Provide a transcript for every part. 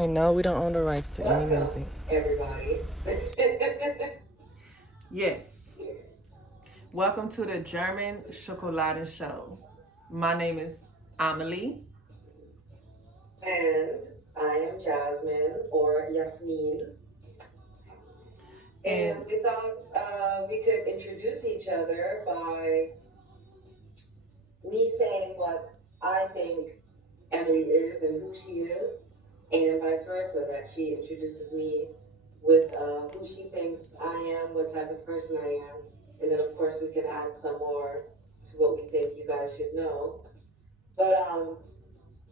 I know we don't own the rights to any music. Everybody. Yes. Welcome to the German Schokoladen Show. My name is Amelie. And I am Jasmine or Jasmin. And we thought we could introduce each other by me saying what I think Emily is and who she is, and vice versa, that she introduces me with who she thinks I am, what type of person I am. And then, of course, we can add some more to what we think you guys should know. But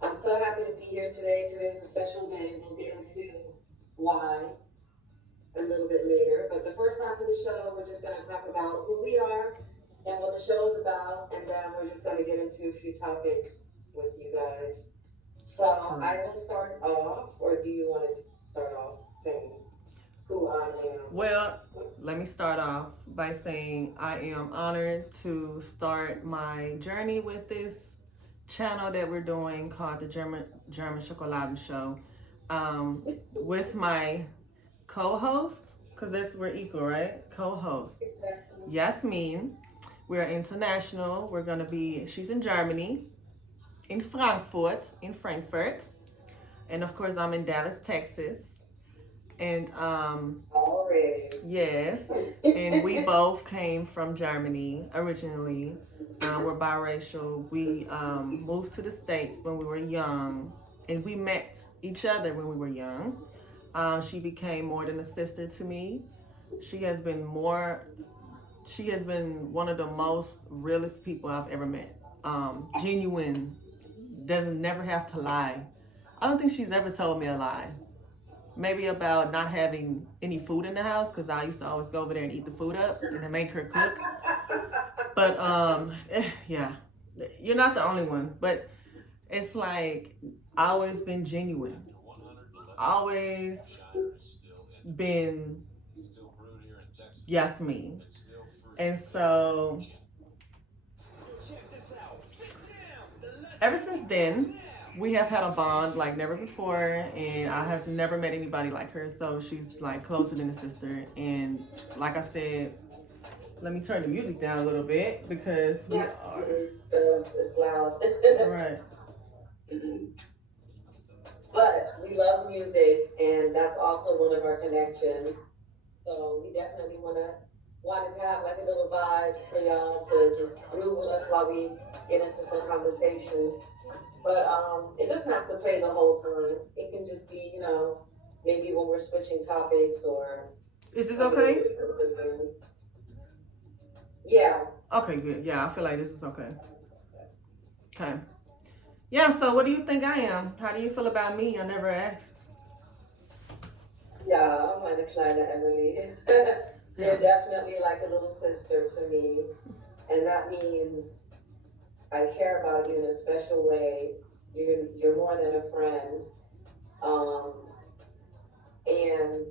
I'm so happy to be here today. Today's a special day. We'll get into why a little bit later. But the first half of the show, we're just going to talk about who we are and what the show is about. And then we're just going to get into a few topics with you guys. So I will start off, or do you want to start off saying who I am? Well, let me start off by saying I am honored to start my journey with this channel that we're doing called the German Schokoladen Show with my co-host, because we're equal, right? Co-host Exactly. Jasmin. We're international. She's in Germany, in Frankfurt, and of course I'm in Dallas, Texas. And Already. yes, and we both came from Germany originally. We're biracial. We moved to the States when we were young, and we met each other when we were young. She became more than a sister to me. She has been one of the most realest people I've ever met. Genuine, never have to lie. I don't think she's ever told me a lie. Maybe about not having any food in the house, because I used to always go over there and eat the food up and then make her cook. But yeah, you're not the only one. But it's like always been genuine, always been Jasmin, and so ever since then, we have had a bond like never before, and I have never met anybody like her. So she's like closer than a sister. And like I said, let me turn the music down a little bit because we are. It's loud. Right. But we love music, and that's also one of our connections. So we definitely wanted to have like a little vibe for y'all to just groove with us while we get into some conversation. But it doesn't have to play the whole time. It can just be, maybe when we're switching topics or. Is this okay? Yeah. Okay, good. Yeah, I feel like this is okay. Okay. Yeah, so what do you think I am? How do you feel about me? I never asked. Yeah, meine kleine Emily. You're definitely like a little sister to me. And that means I care about you in a special way. You're more than a friend. And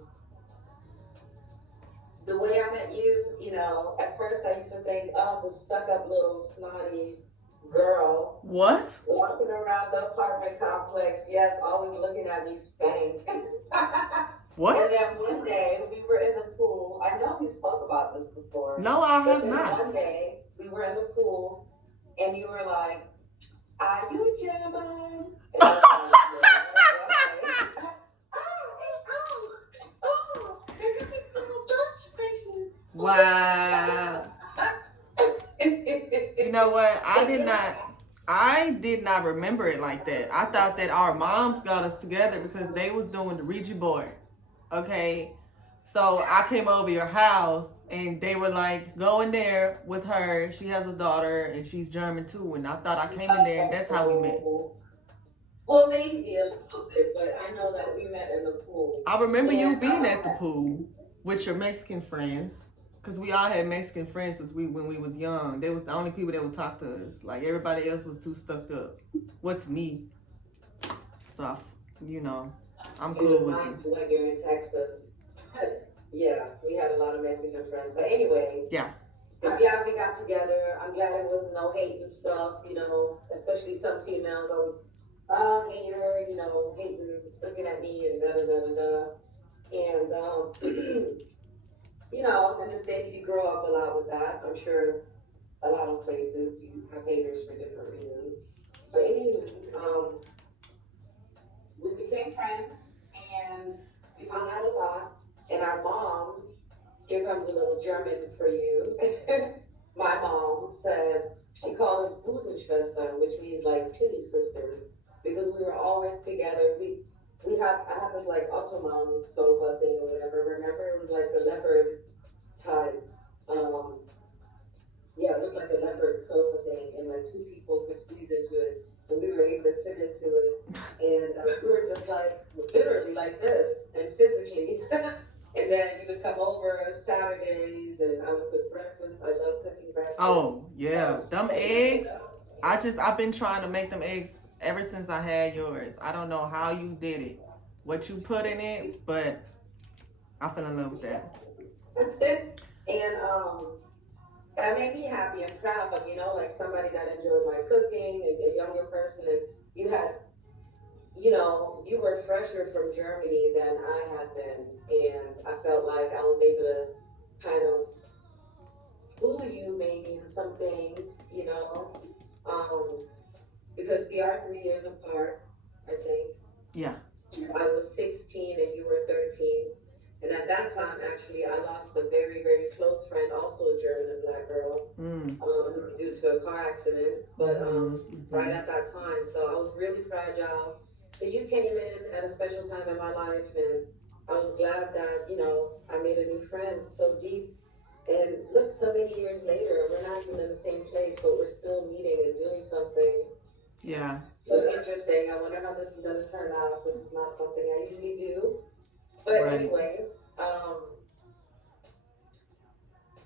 the way I met you, at first I used to think, oh, the stuck-up little snotty girl. What? Walking around the apartment complex, yes, always looking at me stank. What? And then one day we were in the pool. I know we spoke about this before. No, I have not. One day we were in the pool and you were like, "Are you German?" And I was like, "Yeah." Oh, they're coming from a Dutch person. Wow. You know what? I did not remember it like that. I thought that our moms got us together because they was doing the Ouija board. Okay. So I came over your house and they were like, go in there with her. She has a daughter and she's German too. And I thought I came in there and that's how we met. Well, maybe a little bit, but I know that we met in the pool. I remember you being at the pool with your Mexican friends. Because we all had Mexican friends when we was young. They was the only people that would talk to us. Like, everybody else was too stuck up. What's me? So, I'm cool with it. When you're in Texas. Yeah, we had a lot of Mexican friends. But anyway. Yeah. I'm glad we got together. I'm glad there was no hate and stuff, especially some females always hater, hating, looking at me and da da da da da. And, in the States, you grow up a lot with that. I'm sure a lot of places you have haters for different reasons. But anyway, we became friends and we hung out a lot. And our moms, here comes a little German for you. My mom said she called us Busenschwestern, which means like titty sisters, because we were always together. I had this like Ottoman sofa thing or whatever. Remember, it was like the leopard type. Um, yeah, it looked like a leopard sofa thing, and like two people could squeeze into it, and we were able to sit into it, and we were just like literally like this, and physically. And then you would come over Saturdays, and I would cook breakfast. I love cooking breakfast. Oh yeah, them eggs. I've been trying to make them eggs ever since I had yours. I don't know how you did it, what you put in it, but I fell in love with that. And that made me happy and proud, like somebody that enjoyed my cooking and a younger person, and you had, you were fresher from Germany than I had been, and I felt like I was able to kind of school you maybe in some things, because we are 3 years apart, I think. Yeah. I was 16 and you were 13. And at that time, actually, I lost a very, very close friend, also a German and black girl, due to a car accident. But right at that time, so I was really fragile. So you came in at a special time in my life, and I was glad that, I made a new friend so deep. And look, so many years later, we're not even in the same place, but we're still meeting and doing something. Yeah. So interesting. I wonder how this is going to turn out. This is not something I usually do. But Right. anyway,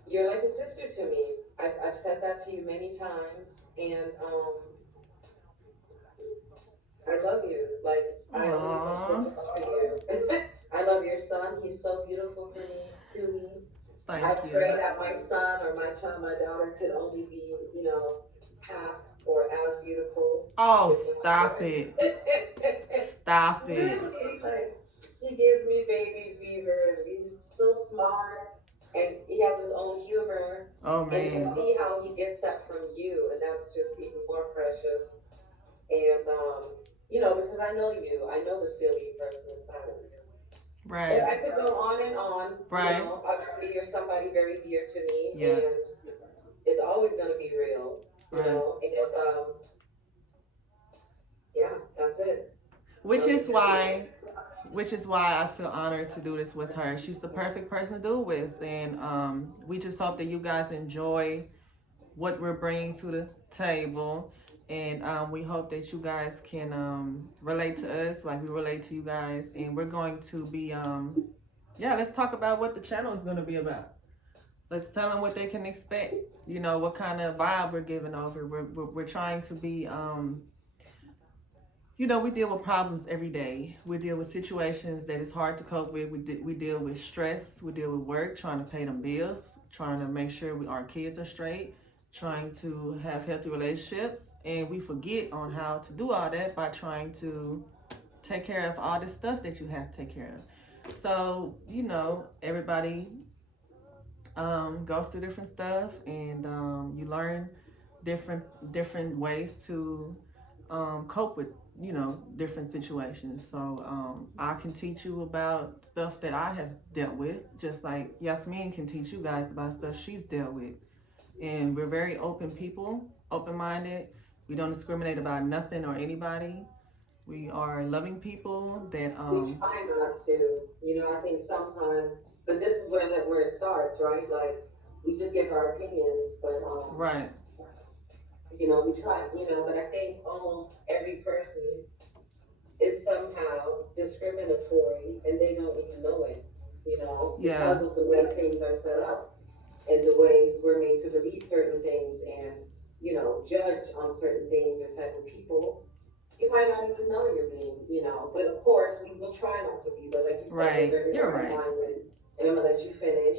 you're like a sister to me. I've said that to you many times, and I love you. Like, I only wish this for you. I love your son. He's so beautiful to me. Thank I you. pray that my son or my child, my daughter, could only be, half or as beautiful. Oh, stop it. Stop it. Really, like, he gives me baby fever, and he's so smart, and he has his own humor. Oh And you man. see how he gets that from you, and that's just even more precious. And because I know you, I know the silly person inside of you. Right. I could go on and on. Right. Obviously, you're somebody very dear to me, Yeah. and it's always going to be real. Right. And yeah, that's it. Which is why I feel honored to do this with her. She's the perfect person to do it with, and we just hope that you guys enjoy what we're bringing to the table, and we hope that you guys can relate to us like we relate to you guys. And we're going to be let's talk about what the channel is going to be about. Let's tell them what they can expect, what kind of vibe we're giving over. We're trying to be we deal with problems every day. We deal with situations that is hard to cope with. We deal with stress. We deal with work, trying to pay them bills, trying to make sure our kids are straight, trying to have healthy relationships. And we forget on how to do all that by trying to take care of all this stuff that you have to take care of. So, everybody goes through different stuff, and you learn different ways to cope with different situations. So I can teach you about stuff that I have dealt with, just like Jasmin can teach you guys about stuff she's dealt with. And we're very open people, open-minded. We don't discriminate about nothing or anybody. We are loving people that we try not to. I think sometimes, but this is where it starts, right? Like, we just give our opinions, but right. We try, but I think almost every person is somehow discriminatory, and they don't even know it, Yeah. because of the way things are set up and the way we're made to believe certain things and, judge on certain things or type of people. You might not even know you're being, but of course we will try not to be, but like you said, Right. we're very You're right. open-minded and I'm gonna let you finish.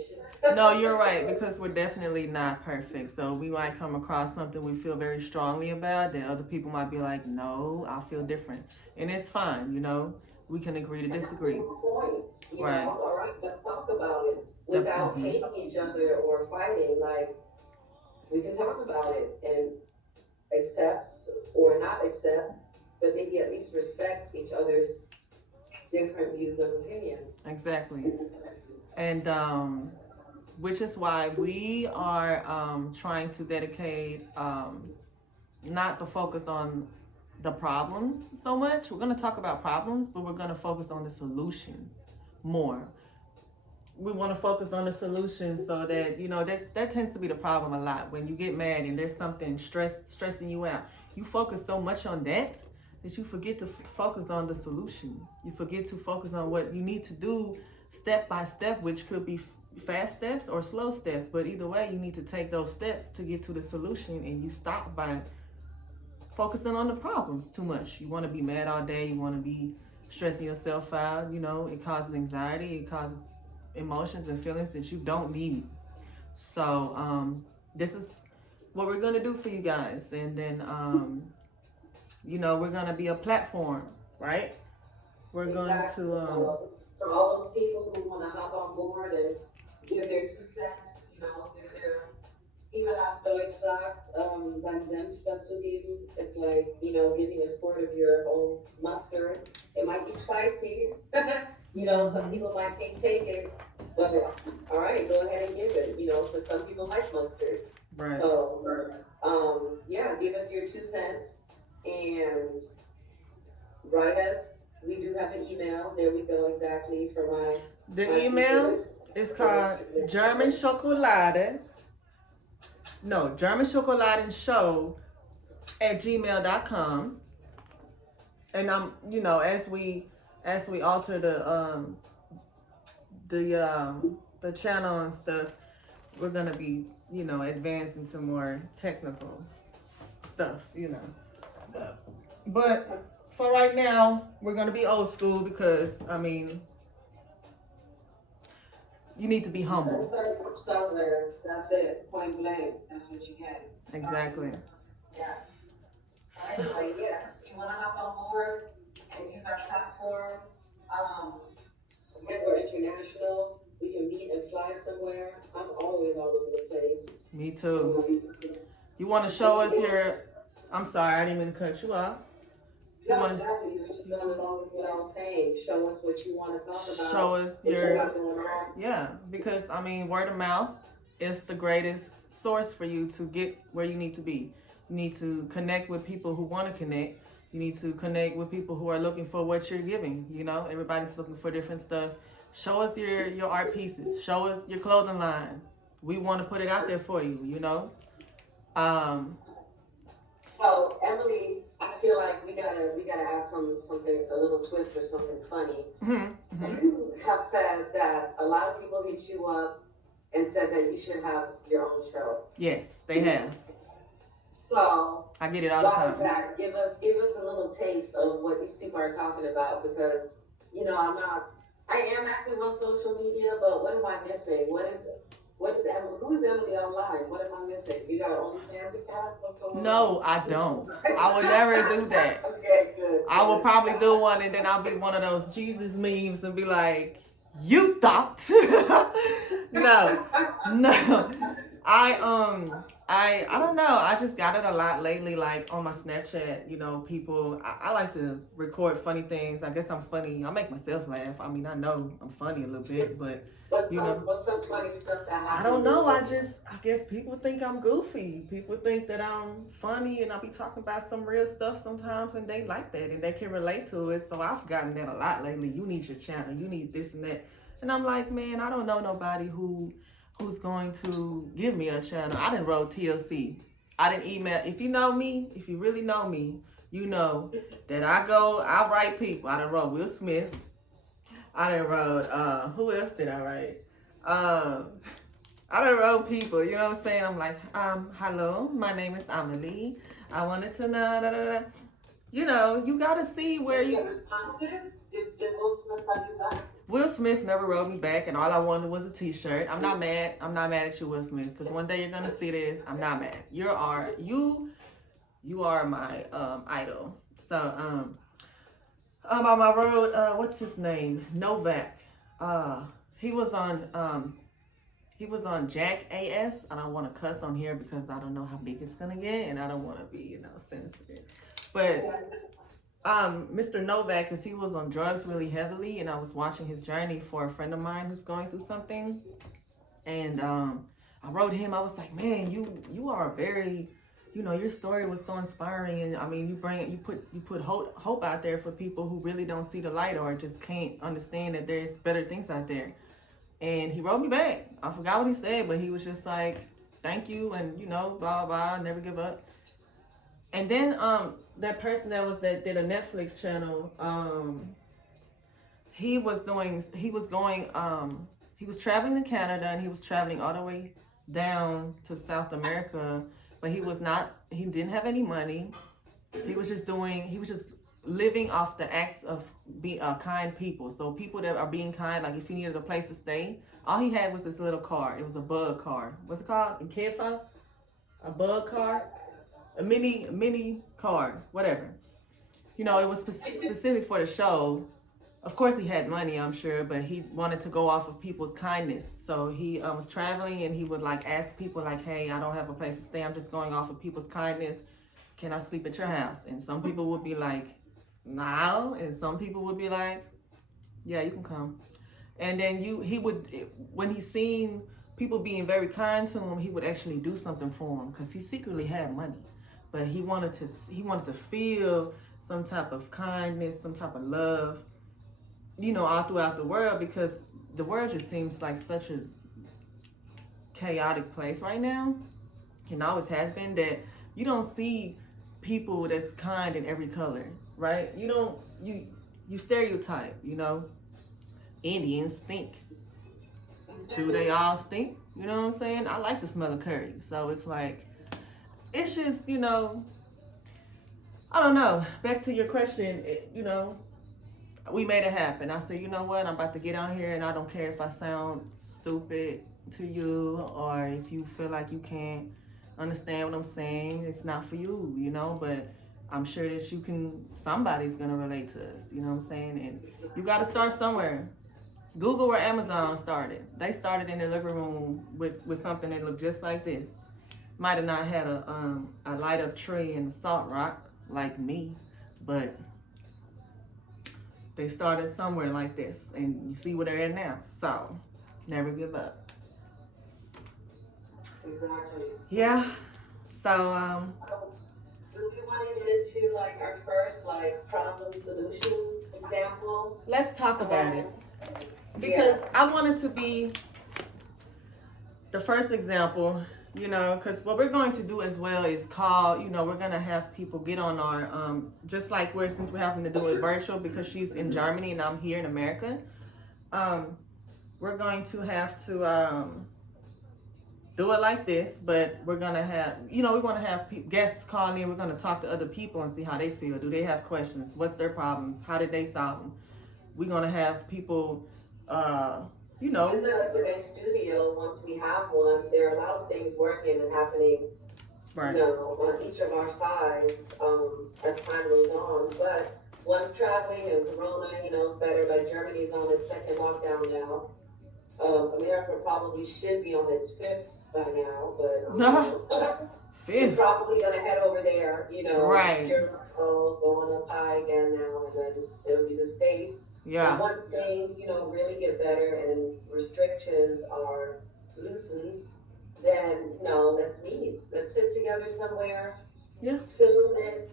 No, you're right, because we're definitely not perfect. So we might come across something we feel very strongly about that other people might be like, no, I feel different. And it's fine, you know. We can agree to disagree. That's a good point. Right. All right, let's talk about it without hating each other or fighting. Like, we can talk about it and accept or not accept, but maybe at least respect each other's different views and opinions. Exactly. And which is why we are trying to dedicate not to focus on the problems so much. We're going to talk about problems, but we're going to focus on the solution more. We want to focus on the solution so that, you know, that tends to be the problem a lot. When you get mad and there's something stressing you out, you focus so much on that you forget to focus on the solution. You forget to focus on what you need to do step by step, which could be fast steps or slow steps. But either way, you need to take those steps to get to the solution, and you stop by focusing on the problems too much. You want to be mad all day. You want to be stressing yourself out. You know, it causes anxiety. It causes emotions and feelings that you don't need. So this is what we're going to do for you guys. And then, you know, we're going to be a platform, right? We're going to... for all those people who want to hop on board and give their 2 cents, you know, they're even auf Deutsch sagt, seinen Senf dazu geben. It's like, you know, giving a squirt of your own mustard. It might be spicy. You know, some people might can't take it. But, all right, go ahead and give it, you know, because some people like mustard. Right. So, yeah, give us your 2 cents and write us. We do have an email. There we go, exactly, for my... The email is called German Schokolade. No, German Schokoladen Show at gmail.com. And I'm, you know, as we alter the channel and stuff, we're gonna be, you know, advancing to more technical stuff, you know. But for right now, we're gonna be old school because, I mean, you need to be humble. Somewhere, that's it, point blank. That's what you get. Exactly. Yeah. Anyway, yeah, if you want to hop on board and use our platform, we're international. We can meet and fly somewhere. I'm always all over the place. Me too. You want to show us your... I'm sorry, I didn't mean to cut you off. No, exactly. You were just going along with what I was saying. Show us what you want to talk about. Show us your... Yeah, because, I mean, word of mouth is the greatest source for you to get where you need to be. You need to connect with people who want to connect. You need to connect with people who are looking for what you're giving. You know, everybody's looking for different stuff. Show us your art pieces. Show us your clothing line. We want to put it out there for you, you know. So, Emily, I feel like we gotta add something, a little twist or something funny. You have said that a lot of people hit you up and said that you should have your own show. Yes, they have. So I get it all the time. Give us a little taste of what these people are talking about, because, you know, I am active on social media, but what am I missing? Who's Emily online? What am I missing? You got an OnlyFans account? What's going on? No, I don't. I would never do that. Okay, good. I will probably do one, and then I'll be one of those Jesus memes and be like, "You thought?" No. I don't know. I just got it a lot lately, like on my Snapchat. You know, people. I like to record funny things. I guess I'm funny. I make myself laugh. I mean, I know I'm funny a little bit, but what's some funny stuff that happens? I don't know. I guess people think I'm goofy. People think that I'm funny, and I be talking about some real stuff sometimes, and they like that, and they can relate to it. So I've gotten that a lot lately. You need your channel. You need this and that. And I'm like, man, I don't know nobody who's going to give me a channel. I didn't wrote TLC. I didn't email. If you know me, if you really know me, you know that I write people. I done wrote Will Smith. I done wrote, who else did I write? I done wrote people, you know what I'm saying? I'm like, hello, my name is Amelie. I wanted to know, da, da, da. You know, you gotta see where you... responses? Did Will Smith write you back? Will Smith never wrote me back, and all I wanted was a T-shirt. I'm not mad. I'm not mad at you, Will Smith, because one day you're gonna see this. I'm not mad. You are my idol. So I wrote what's his name? Novak. He was on Jack AS. I don't want to cuss on here because I don't know how big it's gonna get, and I don't want to be sensitive. But Mr. Novak, because he was on drugs really heavily, and I was watching his journey for a friend of mine who's going through something, and I wrote him. I was like, man, you are very, your story was so inspiring, and I mean, you put hope out there for people who really don't see the light or just can't understand that there's better things out there. And he wrote me back. I forgot what he said, but he was just like, thank you, and blah blah blah, never give up. And then that person that did a Netflix channel, he was traveling to Canada, and he was traveling all the way down to South America, but he didn't have any money. He was just living off the acts of being kind people. So people that are being kind, like if he needed a place to stay, all he had was this little car. It was a bug car. What's it called? In kid phone? A bug car? A mini car, whatever. It was specific for the show. Of course he had money, I'm sure, but he wanted to go off of people's kindness. So he was traveling, and he would ask people hey, I don't have a place to stay. I'm just going off of people's kindness. Can I sleep at your house? And some people would be like, no. And some people would be like, yeah, you can come. And then he would, when he seen people being very kind to him, he would actually do something for him because he secretly had money. But he wanted to feel some type of kindness, some type of love, all throughout the world, because the world just seems like such a chaotic place right now, and always has been, that you don't see people that's kind in every color, right? You stereotype, Indians stink. Do they all stink? You know what I'm saying? I like the smell of curry. So it's like, it's just, I don't know. Back to your question, we made it happen. I said, you know what? I'm about to get on here, and I don't care if I sound stupid to you, or if you feel like you can't understand what I'm saying. It's not for you, but I'm sure that somebody's going to relate to us, you know what I'm saying? And you got to start somewhere. Google where Amazon started. They started in the living room with something that looked just like this. Might have not had a light up tree and a salt rock like me, but they started somewhere like this, and you see where they're at now. So never give up. Exactly. Yeah. So do we want to get into our first problem solution example? Let's talk about it, because I wanted to be the first example, because what we're going to do as well is call, we're going to have people get on our, just like since we're having to do it virtual because she's in Germany and I'm here in America, we're going to have to do it like this, but we're going to have, we want to have guests call in. We're going to talk to other people and see how they feel. Do they have questions? What's their problems? How did they solve them? We're going to have people, Use it as a studio. Once we have one, there are a lot of things working and happening, right, on each of our sides as time goes on. But once traveling and Corona, is better. Germany's on its second lockdown now. America probably should be on its fifth by now, but it's probably going to head over there, right. Europe, going up high again now, and then it'll be the States. Yeah. And once things, really get better and restrictions are loosened, then, let's meet. Let's sit together somewhere. Yeah. Film it,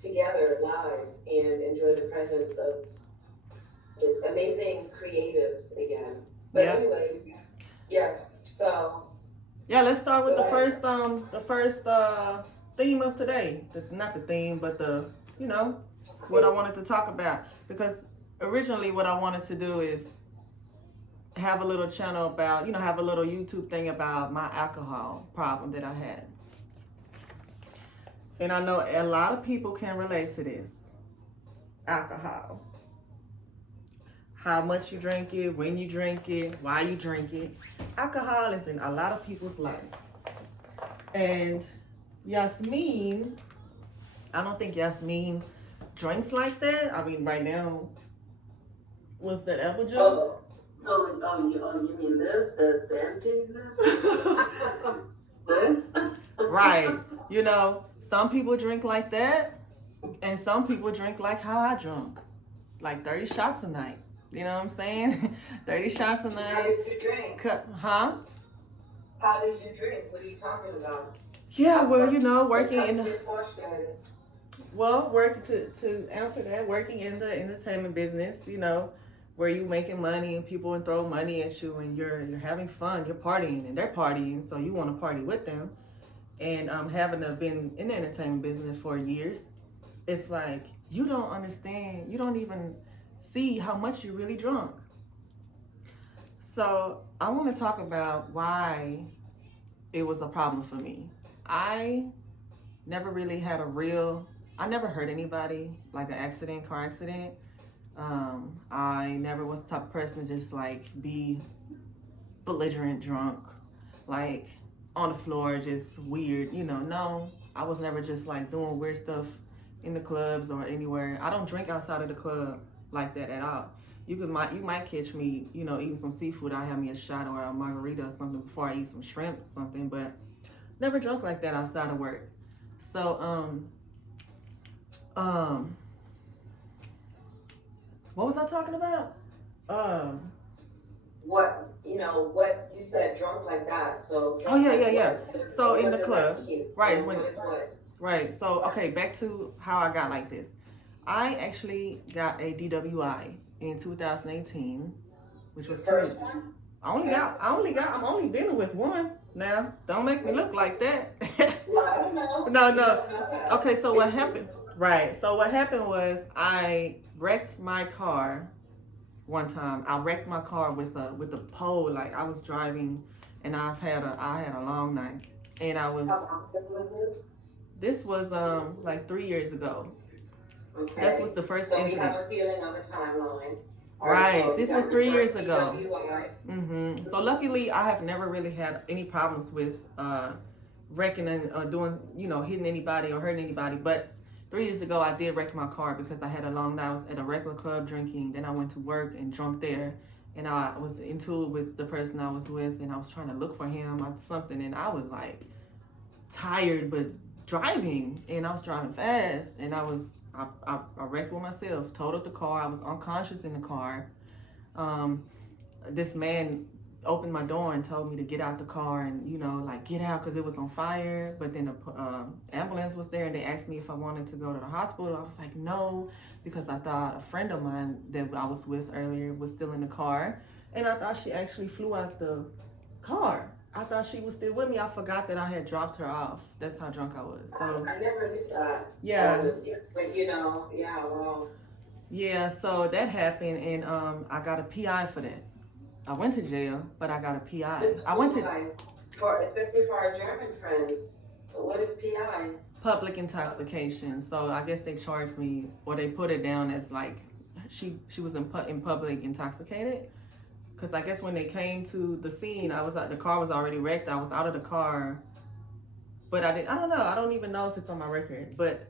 together live and enjoy the presence of amazing creatives again. But anyways, yes. So. Yeah, let's start with the first theme of today. Not the theme, but the, what I wanted to talk about, because originally what I wanted to do is have a little channel about, have a little YouTube thing about my alcohol problem that I had. And I know a lot of people can relate to this. Alcohol. how much you drink it, when you drink it, why you drink it. Alcohol is in a lot of people's life. And Jasmin, I don't think Jasmin drinks like that. I mean, right now, was that apple juice? You mean this? The emptiness? This? Right. You know, some people drink like that, and some people drink like how I drunk. Like 30 shots a night. You know what I'm saying? 30 shots a night. How did you drink? Huh? How did you drink? What are you talking about? Yeah, well, you know, working in to answer that, working in the entertainment business, you know, where you making money and people throw money at you and you're having fun, you're partying and they're partying, so you want to party with them. And having been in the entertainment business for years, it's like you don't understand, you don't even see how much you're really drunk. So I want to talk about why it was a problem for me. I never really had I never hurt anybody, like an car accident. I never was the type of person to just like be belligerent drunk, like on the floor, just weird, you know. No, I was never just like doing weird stuff in the clubs or anywhere. I don't drink outside of the club like that at all. You might catch me, you know, eating some seafood. I have me a shot or a margarita or something before I eat some shrimp or something, but never drunk like that outside of work. So, what was I talking about? What you said, drunk like that. So. Oh yeah. So in the club, right? What? Right. So okay, back to how I got like this. I actually got a DWI in 2018, which was First one? I'm only dealing with one now. Don't make me look like that. Well, I don't know. No. Okay, so what happened? Right. So what happened was I wrecked my car one time. I wrecked my car with a pole. Like I was driving, and I had a long night, and I was. How long was This was like 3 years ago. Okay. This was the first so incident. We have a feeling of a timeline. Right. So This was 3 years ago. DWI. So luckily, I have never really had any problems with wrecking and doing, you know, hitting anybody or hurting anybody. But 3 years ago, I did wreck my car because I had a long night. I was at a regular club drinking. Then I went to work and drunk there. And I was into it with the person I was with, and I was trying to look for him or something. And I was like tired, but driving, and I was driving fast, and I wrecked with myself, totaled the car. I was unconscious in the car. This man opened my door and told me to get out the car and, you know, like get out because it was on fire. But then the ambulance was there and they asked me if I wanted to go to the hospital. I was like, no, because I thought a friend of mine that I was with earlier was still in the car. And I thought she actually flew out the car. I thought she was still with me. I forgot that I had dropped her off. That's how drunk I was. So I never knew that. Yeah. But you know, yeah, well. Yeah, so that happened, and I got a PI for that. I went to jail, but I got a PI. Especially for our German friends. What is PI? Public intoxication. So I guess they charged me, or they put it down as like she was in public intoxicated. Because I guess when they came to the scene, the car was already wrecked. I was out of the car, but I don't know. I don't even know if it's on my record. But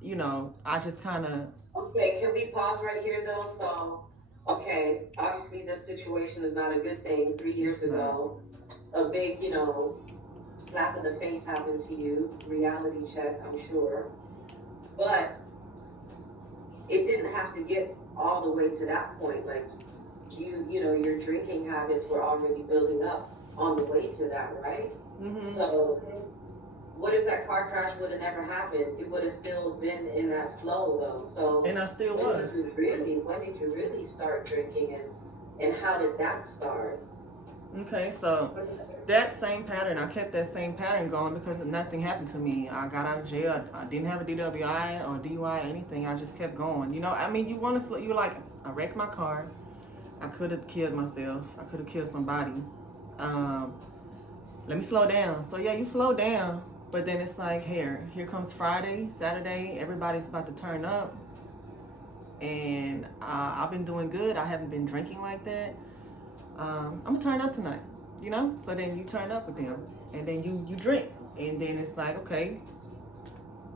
you know, I just kind of. Okay, can we pause right here though? So, okay, obviously this situation is not a good thing. 3 years ago, a big, you know, slap in the face happened to you. Reality check, I'm sure. But it didn't have to get all the way to that point. Like, you know, your drinking habits were already building up on the way to that, right? Mm-hmm. So what if that car crash would have never happened? It would have still been in that flow though. So and I still was. When did you really start drinking, and how did that start? Okay, so that same pattern, I kept that same pattern going because nothing happened to me. I got out of jail. I didn't have a DWI or DUI or anything. I just kept going. You know, I mean, you're like, I wrecked my car. I could have killed myself. I could have killed somebody. Let me slow down. So yeah, you slow down. But then it's like, here comes Friday, Saturday, everybody's about to turn up. and I've been doing good. I haven't been drinking like that. I'm gonna turn up tonight, you know? So then you turn up with them, and then you drink, and then it's like, okay,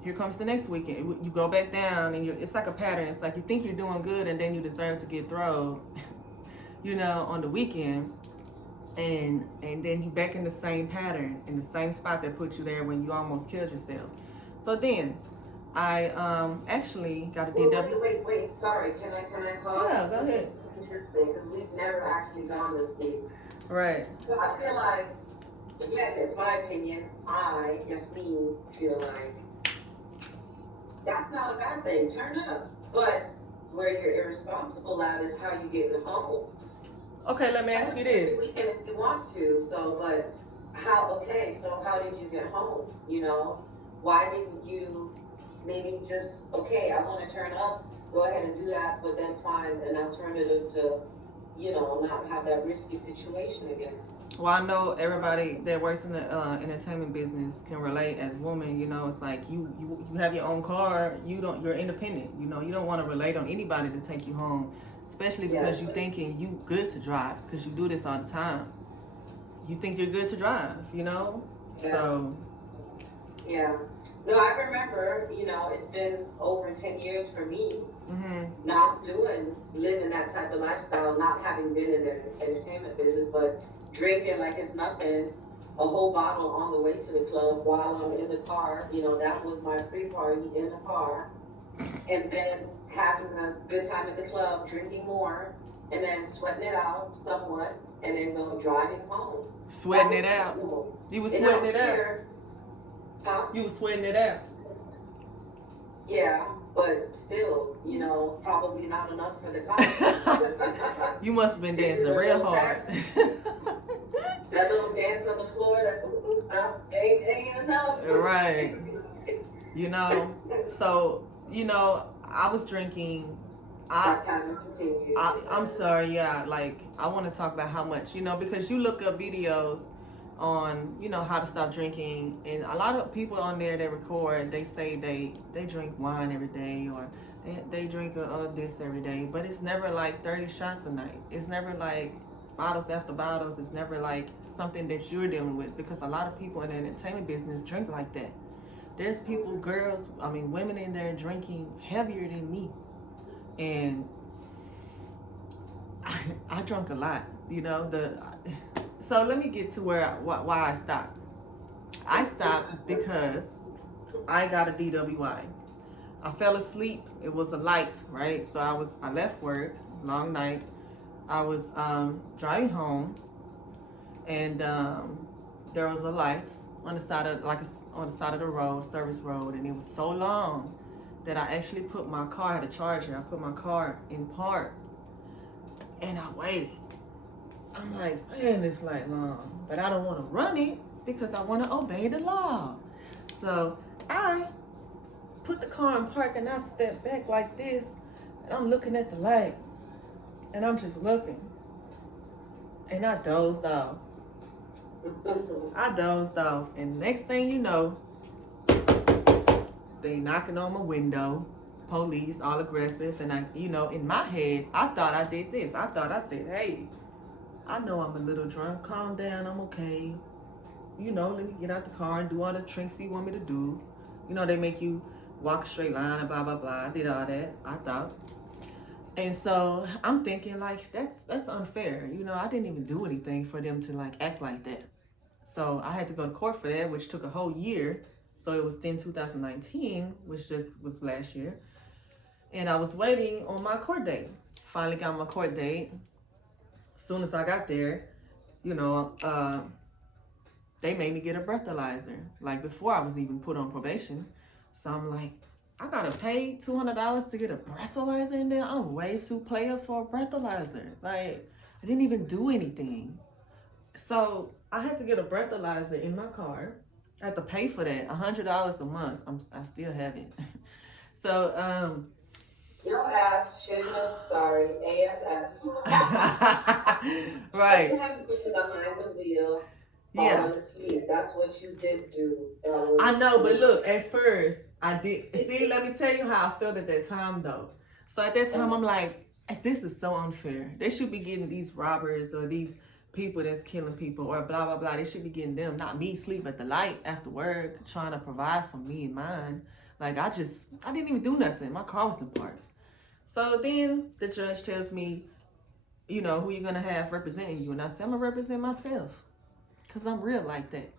here comes the next weekend. You go back down, and it's like a pattern. It's like you think you're doing good, and then you deserve to get thrown, you know, on the weekend. And then you back in the same pattern, in the same spot that put you there when you almost killed yourself. So then I actually got a DW. Wait, sorry. Can I pause? Yeah, go ahead. It's interesting because we've never actually gone this deep. Right. So I feel like, again, it's my opinion. I, Jasmin, feel like that's not a bad thing. Turn up. But where you're irresponsible at is how you get home. Okay, let me ask you this. We can if you want to. So, but how? Okay, so how did you get home? You know, why didn't you maybe just I want to turn up, go ahead and do that, but then find an alternative to, you know, not have that risky situation again. Well, I know everybody that works in the entertainment business can relate. As women, you know, it's like you have your own car. You're independent. You know, you don't want to relate on anybody to take you home, especially because you thinking you good to drive because you do this all the time. You think you're good to drive, you know. Yeah. So. Yeah. No, I remember. You know, it's been over 10 years for me. Not living that type of lifestyle, not having been in the entertainment business, but drinking like it's nothing, a whole bottle on the way to the club while I'm in the car. You know, that was my pre-party in the car. And then having a good time at the club, drinking more, and then sweating it out somewhat, and then driving home. Sweating it out? You were sweating it out? Huh? You were sweating it out? Yeah, but still, you know, probably not enough for the cops. You must have been dancing real hard. That little dance on the floor, ain't enough. Right. You know, so, you know, I was drinking. I'm sorry, yeah, like, I want to talk about how much, you know, because you look up videos on, you know, how to stop drinking, and a lot of people on there that record, they say they drink wine every day, or they drink this every day, but it's never like 30 shots a night. It's never like bottles after bottles. It's never like something that you're dealing with, because a lot of people in the entertainment business drink like that. There's people, women in there drinking heavier than me, and I drunk a lot, you know. So let me get to why I stopped. I stopped because I got a DWI. I fell asleep. It was a light, right? So I left work, long night. I was driving home, and there was a light on the side of the road, service road, and it was so long that I actually put my car, I had a charger. I put my car in park, and I waited. I'm like, man, this light long, but I don't want to run it because I want to obey the law. So I put the car in park, and I step back like this, and I'm looking at the light, and I'm just looking, and I dozed off. And next thing you know, they knocking on my window, police, all aggressive, and I, you know, in my head, I thought I did this. I thought I said, hey, I know I'm a little drunk. Calm down. I'm okay. You know, let me get out the car and do all the tricks you want me to do. You know, they make you walk a straight line and blah, blah, blah. I did all that, I thought. And so I'm thinking, like, that's unfair. You know, I didn't even do anything for them to, like, act like that. So I had to go to court for that, which took a whole year. So it was then 2019, which just was last year. And I was waiting on my court date. Finally got my court date. As soon as I got there, you know, they made me get a breathalyzer, like before I was even put on probation. So I'm like, I gotta pay $200 to get a breathalyzer in there? I'm way too player for a breathalyzer. Like, I didn't even do anything. So I had to get a breathalyzer in my car. I had to pay for that, $100 a month. I still have it. So, Your ass shouldn't have, sorry, ASS. Right. Shouldn't have been behind the wheel. Yeah. On the speed. That's what you did do. I know, but look, at first, I did. See, let me tell you how I felt at that time, though. So at that time, I'm like, this is so unfair. They should be getting these robbers or these people that's killing people or blah, blah, blah. They should be getting them, not me sleep at the light after work, trying to provide for me and mine. Like, I didn't even do nothing. My car was in park. So then the judge tells me, you know, who you're going to have representing you. And I said, I'm going to represent myself because I'm real like that.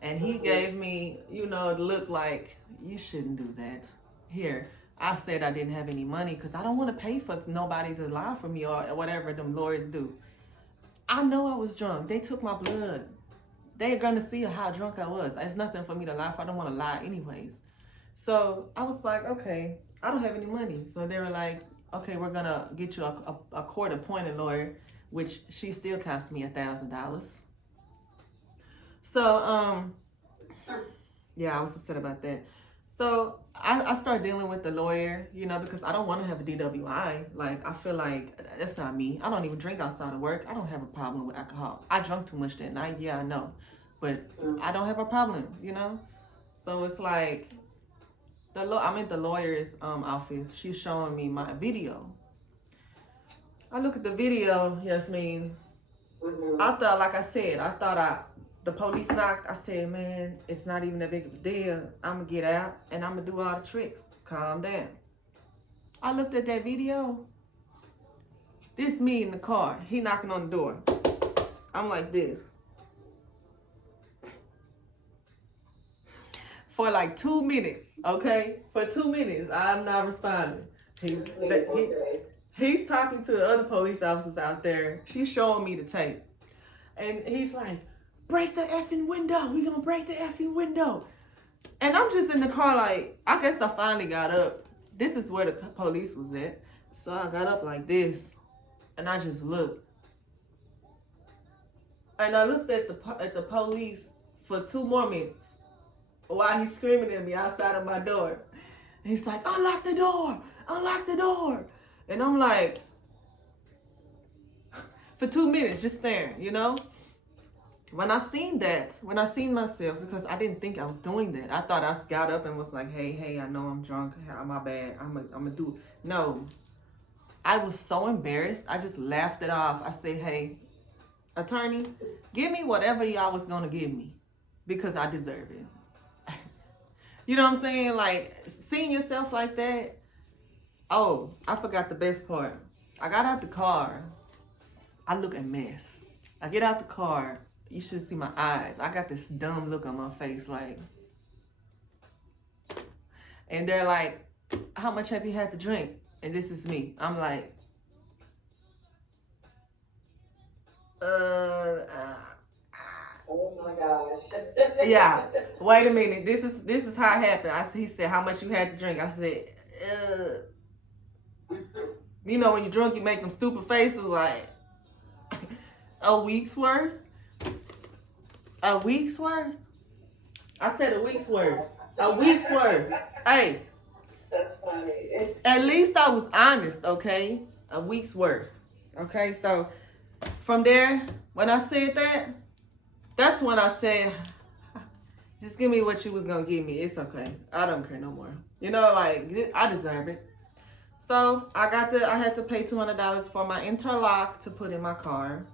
And he gave me, you know, the look like, you shouldn't do that. Here, I said I didn't have any money because I don't want to pay for nobody to lie for me or whatever them lawyers do. I know I was drunk. They took my blood. They're going to see how drunk I was. It's nothing for me to lie for. I don't want to lie anyways. So I was like, okay, I don't have any money. So they were like, okay, we're going to get you a court-appointed lawyer, which she still cost me $1,000. So, yeah, I was upset about that. So I started dealing with the lawyer, you know, because I don't want to have a DWI. Like, I feel like that's not me. I don't even drink outside of work. I don't have a problem with alcohol. I drank too much that night. Yeah, I know. But I don't have a problem, you know? So it's like, I'm in the lawyer's office. She's showing me my video. I look at the video, Jasmin. I thought, like I said, the police knocked. I said, man, it's not even that big of a deal. I'm going to get out and I'm going to do all the tricks. Calm down. I looked at that video. This me in the car. He knocking on the door. I'm like this. For like 2 minutes, okay? For 2 minutes, I'm not responding. He's talking to the other police officers out there. She's showing me the tape. And he's like, break the effing window. We gonna break the effing window. And I'm just in the car like, I guess I finally got up. This is where the police was at. So I got up like this. And I just looked. And I looked at the police for 2 more minutes while he's screaming at me outside of my door. And he's like, unlock the door. Unlock the door. And I'm like, for 2 minutes, just staring, you know? When I seen myself, because I didn't think I was doing that. I thought I got up and was like, hey, I know I'm drunk. My bad. I'm gonna do. No. I was so embarrassed. I just laughed it off. I said, hey, attorney, give me whatever y'all was gonna give me because I deserve it. You know what I'm saying? Like, seeing yourself like that. Oh, I forgot the best part. I got out the car. I look a mess. I get out the car. You should see my eyes. I got this dumb look on my face, like. And they're like, how much have you had to drink? And this is me. I'm like, oh my gosh. yeah. Wait a minute. This is how it happened. He said, how much you had to drink? I said, you know, when you're drunk, you make them stupid faces like, a week's worth? A week's worth? I said a week's worth. A week's worth. Hey. That's funny. At least I was honest, okay? A week's worth. Okay, so from there, when I said that, that's when I said, just give me what you was gonna give me. It's okay. I don't care no more. You know, like, I deserve it. So I had to pay $200 for my interlock to put in my car.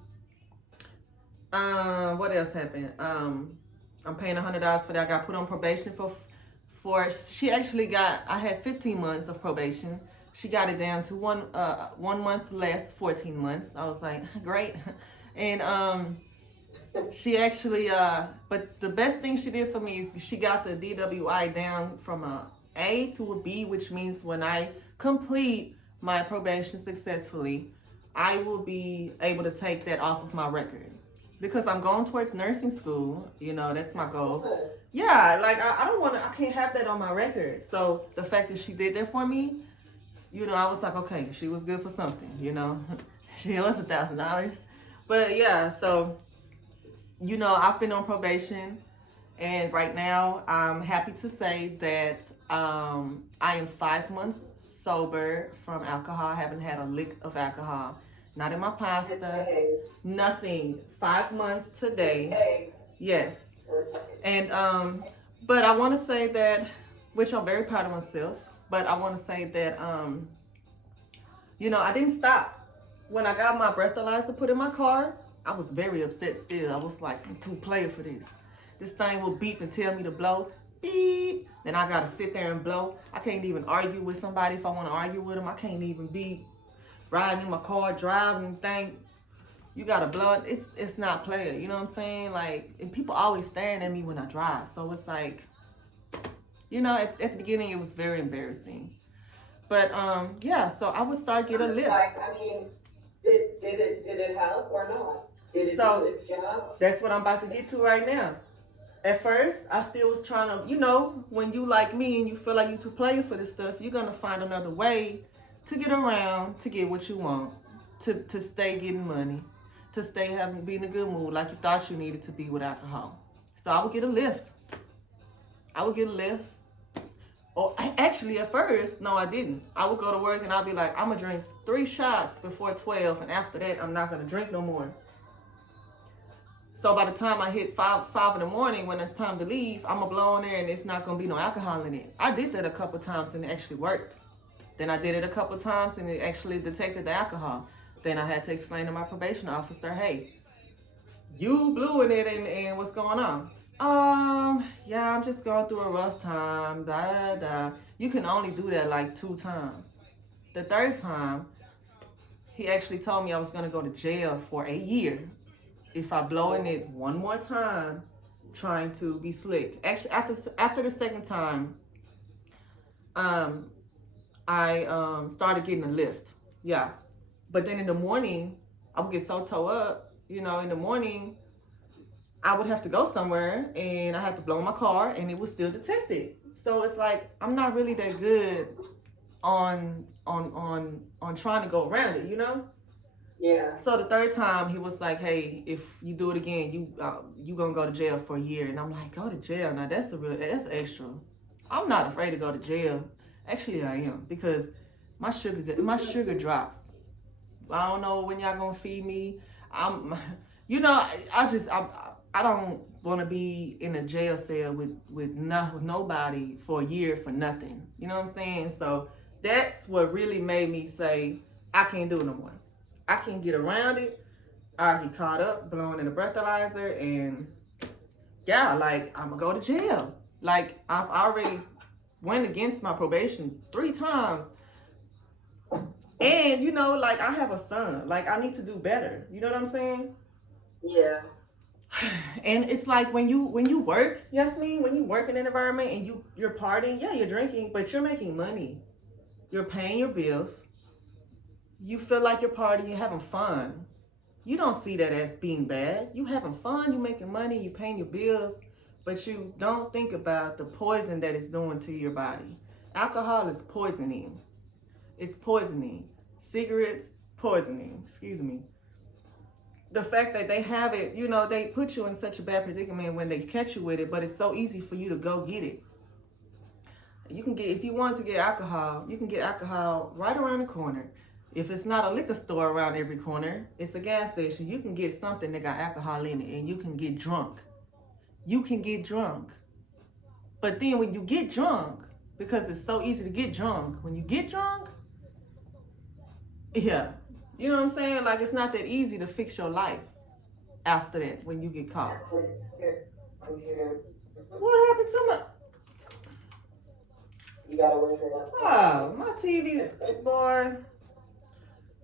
What else happened? I'm paying $100 for that. I got put on probation for she actually I had 15 months of probation. She got it down to 1 month less, 14 months. I was like, great. And she actually but the best thing she did for me is she got the DWI down from a A to a B, which means when I complete my probation successfully, I will be able to take that off of my record. Because I'm going towards nursing school, you know, that's my goal. Yeah, like I can't have that on my record. So the fact that she did that for me, you know, I was like, okay, she was good for something, you know. She was $1,000. But yeah, so, you know, I've been on probation. And right now, I'm happy to say that I am 5 months sober from alcohol. I haven't had a lick of alcohol. Not in my pasta. Nothing. 5 months today. Yes. And but I want to say that, which I'm very proud of myself, but I want to say that You know, I didn't stop. When I got my breathalyzer put in my car, I was very upset still. I was like, I'm too player for this. This thing will beep and tell me to blow. Beep. Then I gotta sit there and blow. I can't even argue with somebody if I want to argue with them. I can't even be riding in my car, driving and think you gotta blow it. It's not player. You know what I'm saying? Like, and people always staring at me when I drive. So it's like, you know, at the beginning it was very embarrassing. But yeah, so I would start getting a lift. I mean, did it help or not? Did it do its job? That's what I'm about to get to right now. At first, I still was trying to, you know, when you like me and you feel like you too playing for this stuff, you're gonna find another way to get around, to get what you want, to stay getting money, to stay be in a good mood like you thought you needed to be with alcohol. So I would get a lift. Or actually, at first, no, I didn't. I would go to work and I'd be like, I'm gonna drink 3 shots before 12, and after that, I'm not gonna drink no more. So by the time I hit 5 in the morning, when it's time to leave, I'm gonna blow in there and it's not gonna be no alcohol in it. I did that a couple times and it actually worked. Then I did it a couple times and it actually detected the alcohol. Then I had to explain to my probation officer, hey, you blew in it and what's going on? Yeah, I'm just going through a rough time, blah, blah. You can only do that like 2 times. The 3rd time, he actually told me I was gonna go to jail for a year if I blow in it one more time trying to be slick. Actually, after the 2nd time, I started getting a lift. Yeah. But then in the morning, I would get so towed up, you know, in the morning, I would have to go somewhere and I had to blow my car and it was still detected. So it's like, I'm not really that good on trying to go around it, you know? Yeah. So the 3rd time he was like, hey, if you do it again, you gonna go to jail for a year. And I'm like, go to jail? Now that's extra. I'm not afraid to go to jail. Actually, I am, because my sugar drops. I don't know when y'all gonna feed me. You know, I don't want to be in a jail cell with nobody for a year for nothing. You know what I'm saying? So that's what really made me say I can't do it no more. I can't get around it. I get caught up blowing in a breathalyzer, and yeah, like I'm gonna go to jail. Like I've already went against my probation 3 times. And you know, like I have a son. Like I need to do better. You know what I'm saying? Yeah. And it's like when you work, Jasmin, when you work in an environment and you're partying, yeah, you're drinking, but you're making money. You're paying your bills. You feel like you're partying, you're having fun. You don't see that as being bad. You having fun, you making money, you paying your bills, but you don't think about the poison that it's doing to your body. Alcohol is poisoning. It's poisoning. Cigarettes, poisoning. Excuse me. The fact that they have it, you know, they put you in such a bad predicament when they catch you with it, but it's so easy for you to go get it. You can get, if you want to get alcohol, you can get alcohol right around the corner. If it's not a liquor store around every corner, it's a gas station. You can get something that got alcohol in it and you can get drunk. You can get drunk. But then when you get drunk, because it's so easy to get drunk, when you get drunk, yeah, you know what I'm saying? Like it's not that easy to fix your life after that when you get caught. What happened to my... You gotta wake it up. Oh, my TV, boy.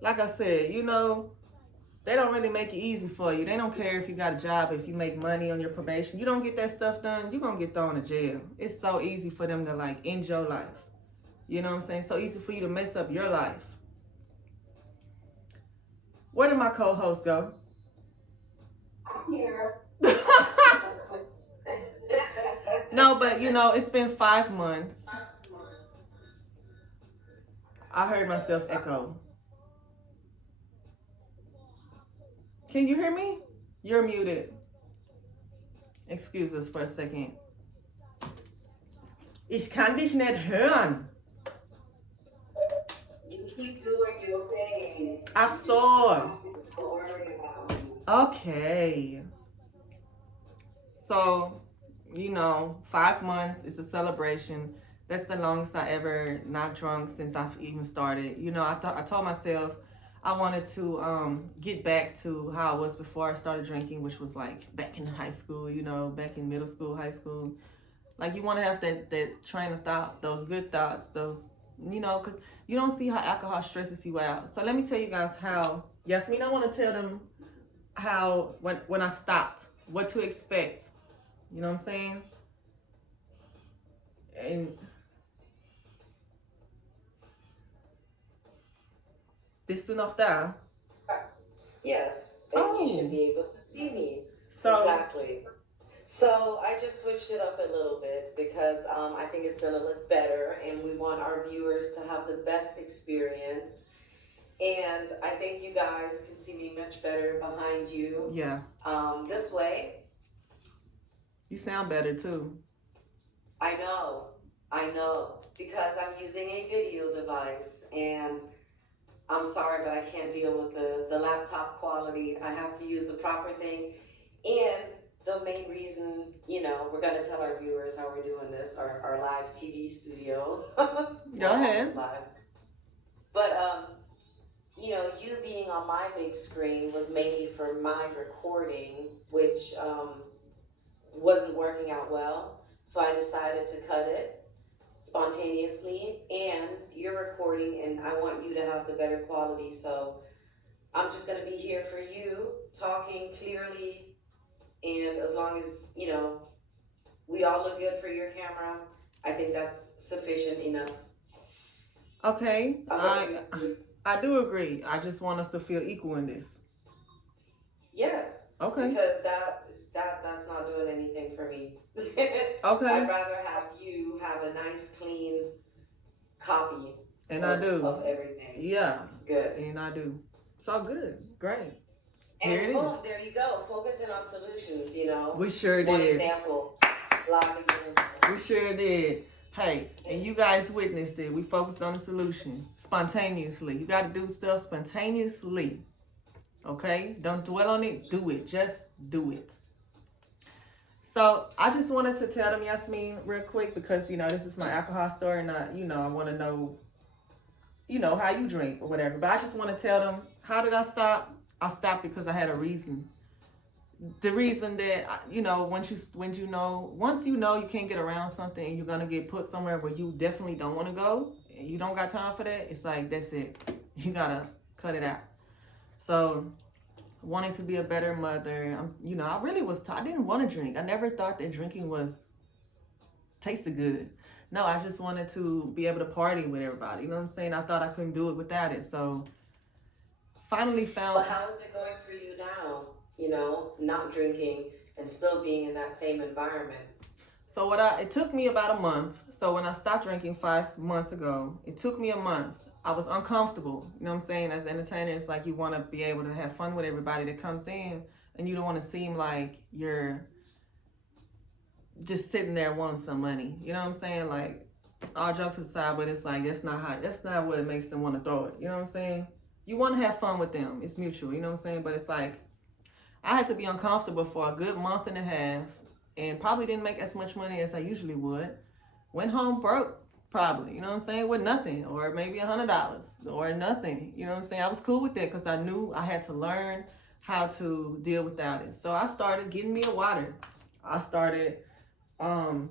Like I said, you know, they don't really make it easy for you. They don't care if you got a job, if you make money on your probation. You don't get that stuff done, you're gonna get thrown in jail. It's so easy for them to like end your life. You know what I'm saying? So easy for you to mess up your life. Where did my co-host go? I'm here. No, but you know, it's been 5 months. I heard myself echo. Can you hear me? You're muted. Excuse us for a second. Ich kann dich nicht hören. You keep doing your thing. Ach so. Don't worry about me. Okay. So, you know, 5 months is a celebration. That's the longest I ever not drunk since I've even started. You know, I told myself I wanted to get back to how I was before I started drinking, which was like back in high school, you know, back in middle school, high school. Like you want to have that train of thought, those good thoughts, those, you know, because you don't see how alcohol stresses you out. So let me tell you guys how, Jasmin, I want to tell them how, when I stopped, what to expect. You know what I'm saying? And bist du noch da? Yes, and Oh. you should be able to see me. So, Exactly. So I just switched it up a little bit because I think it's gonna look better, and we want our viewers to have the best experience. And I think you guys can see me much better behind you. yeah, This way. you sound better too. I know, because I'm using a video device, and I'm sorry, but I can't deal with the laptop quality. I have to use the proper thing. And the main reason, you know, we're going to tell our viewers how we're doing this, our live TV studio. Go ahead. Live. But, you know, you being on my big screen was mainly for my recording, which wasn't working out well. So I decided to cut it spontaneously, and you're recording, and I want you to have the better quality. So I'm just going to be here for you, talking clearly. And as long as, you know, we all look good for your camera, I think that's sufficient enough. Okay, I do agree. I just want us to feel equal in this. Yes. Okay. Because that's not doing anything for me. Okay. I'd rather have you have a nice, clean copy. And I do. Of everything. Yeah. Good. And I do. So good. Great. And Here it boom, is. there you go. Focusing on solutions, you know. We sure One did. example. Live again. We sure did. Hey, and you guys witnessed it. We focused on the solution spontaneously. You got to do stuff spontaneously. Okay? Don't dwell on it. Do it. Just do it. So I just wanted to tell them, Jasmin, real quick, because, you know, this is my alcohol story, and I want to know, you know, how you drink or whatever. But I just want to tell them, how did I stop? I stopped because I had a reason. The reason that, you know, once you know you can't get around something and you're going to get put somewhere where you definitely don't want to go, and you don't got time for that, it's like, that's it. You got to cut it out. So wanting to be a better mother, you know, I really I didn't want to drink. I never thought that drinking tasted good. No, I just wanted to be able to party with everybody. You know what I'm saying? I thought I couldn't do it without it. So finally found. But how is it going for you now? You know, not drinking and still being in that same environment. So it took me about a month. So when I stopped drinking 5 months ago, it took me a month. I was uncomfortable. You know what I'm saying? As an entertainer, it's like you want to be able to have fun with everybody that comes in, and you don't want to seem like you're just sitting there wanting some money. You know what I'm saying? Like, all jokes aside, but it's like that's not what makes them want to throw it. You know what I'm saying? You want to have fun with them. It's mutual. You know what I'm saying? But it's like I had to be uncomfortable for a good month and a half, and probably didn't make as much money as I usually would. Went home broke. Probably, you know what I'm saying, with nothing, or maybe $100 or nothing. You know what I'm saying? I was cool with that because I knew I had to learn how to deal without it. So I started getting me a water. I started going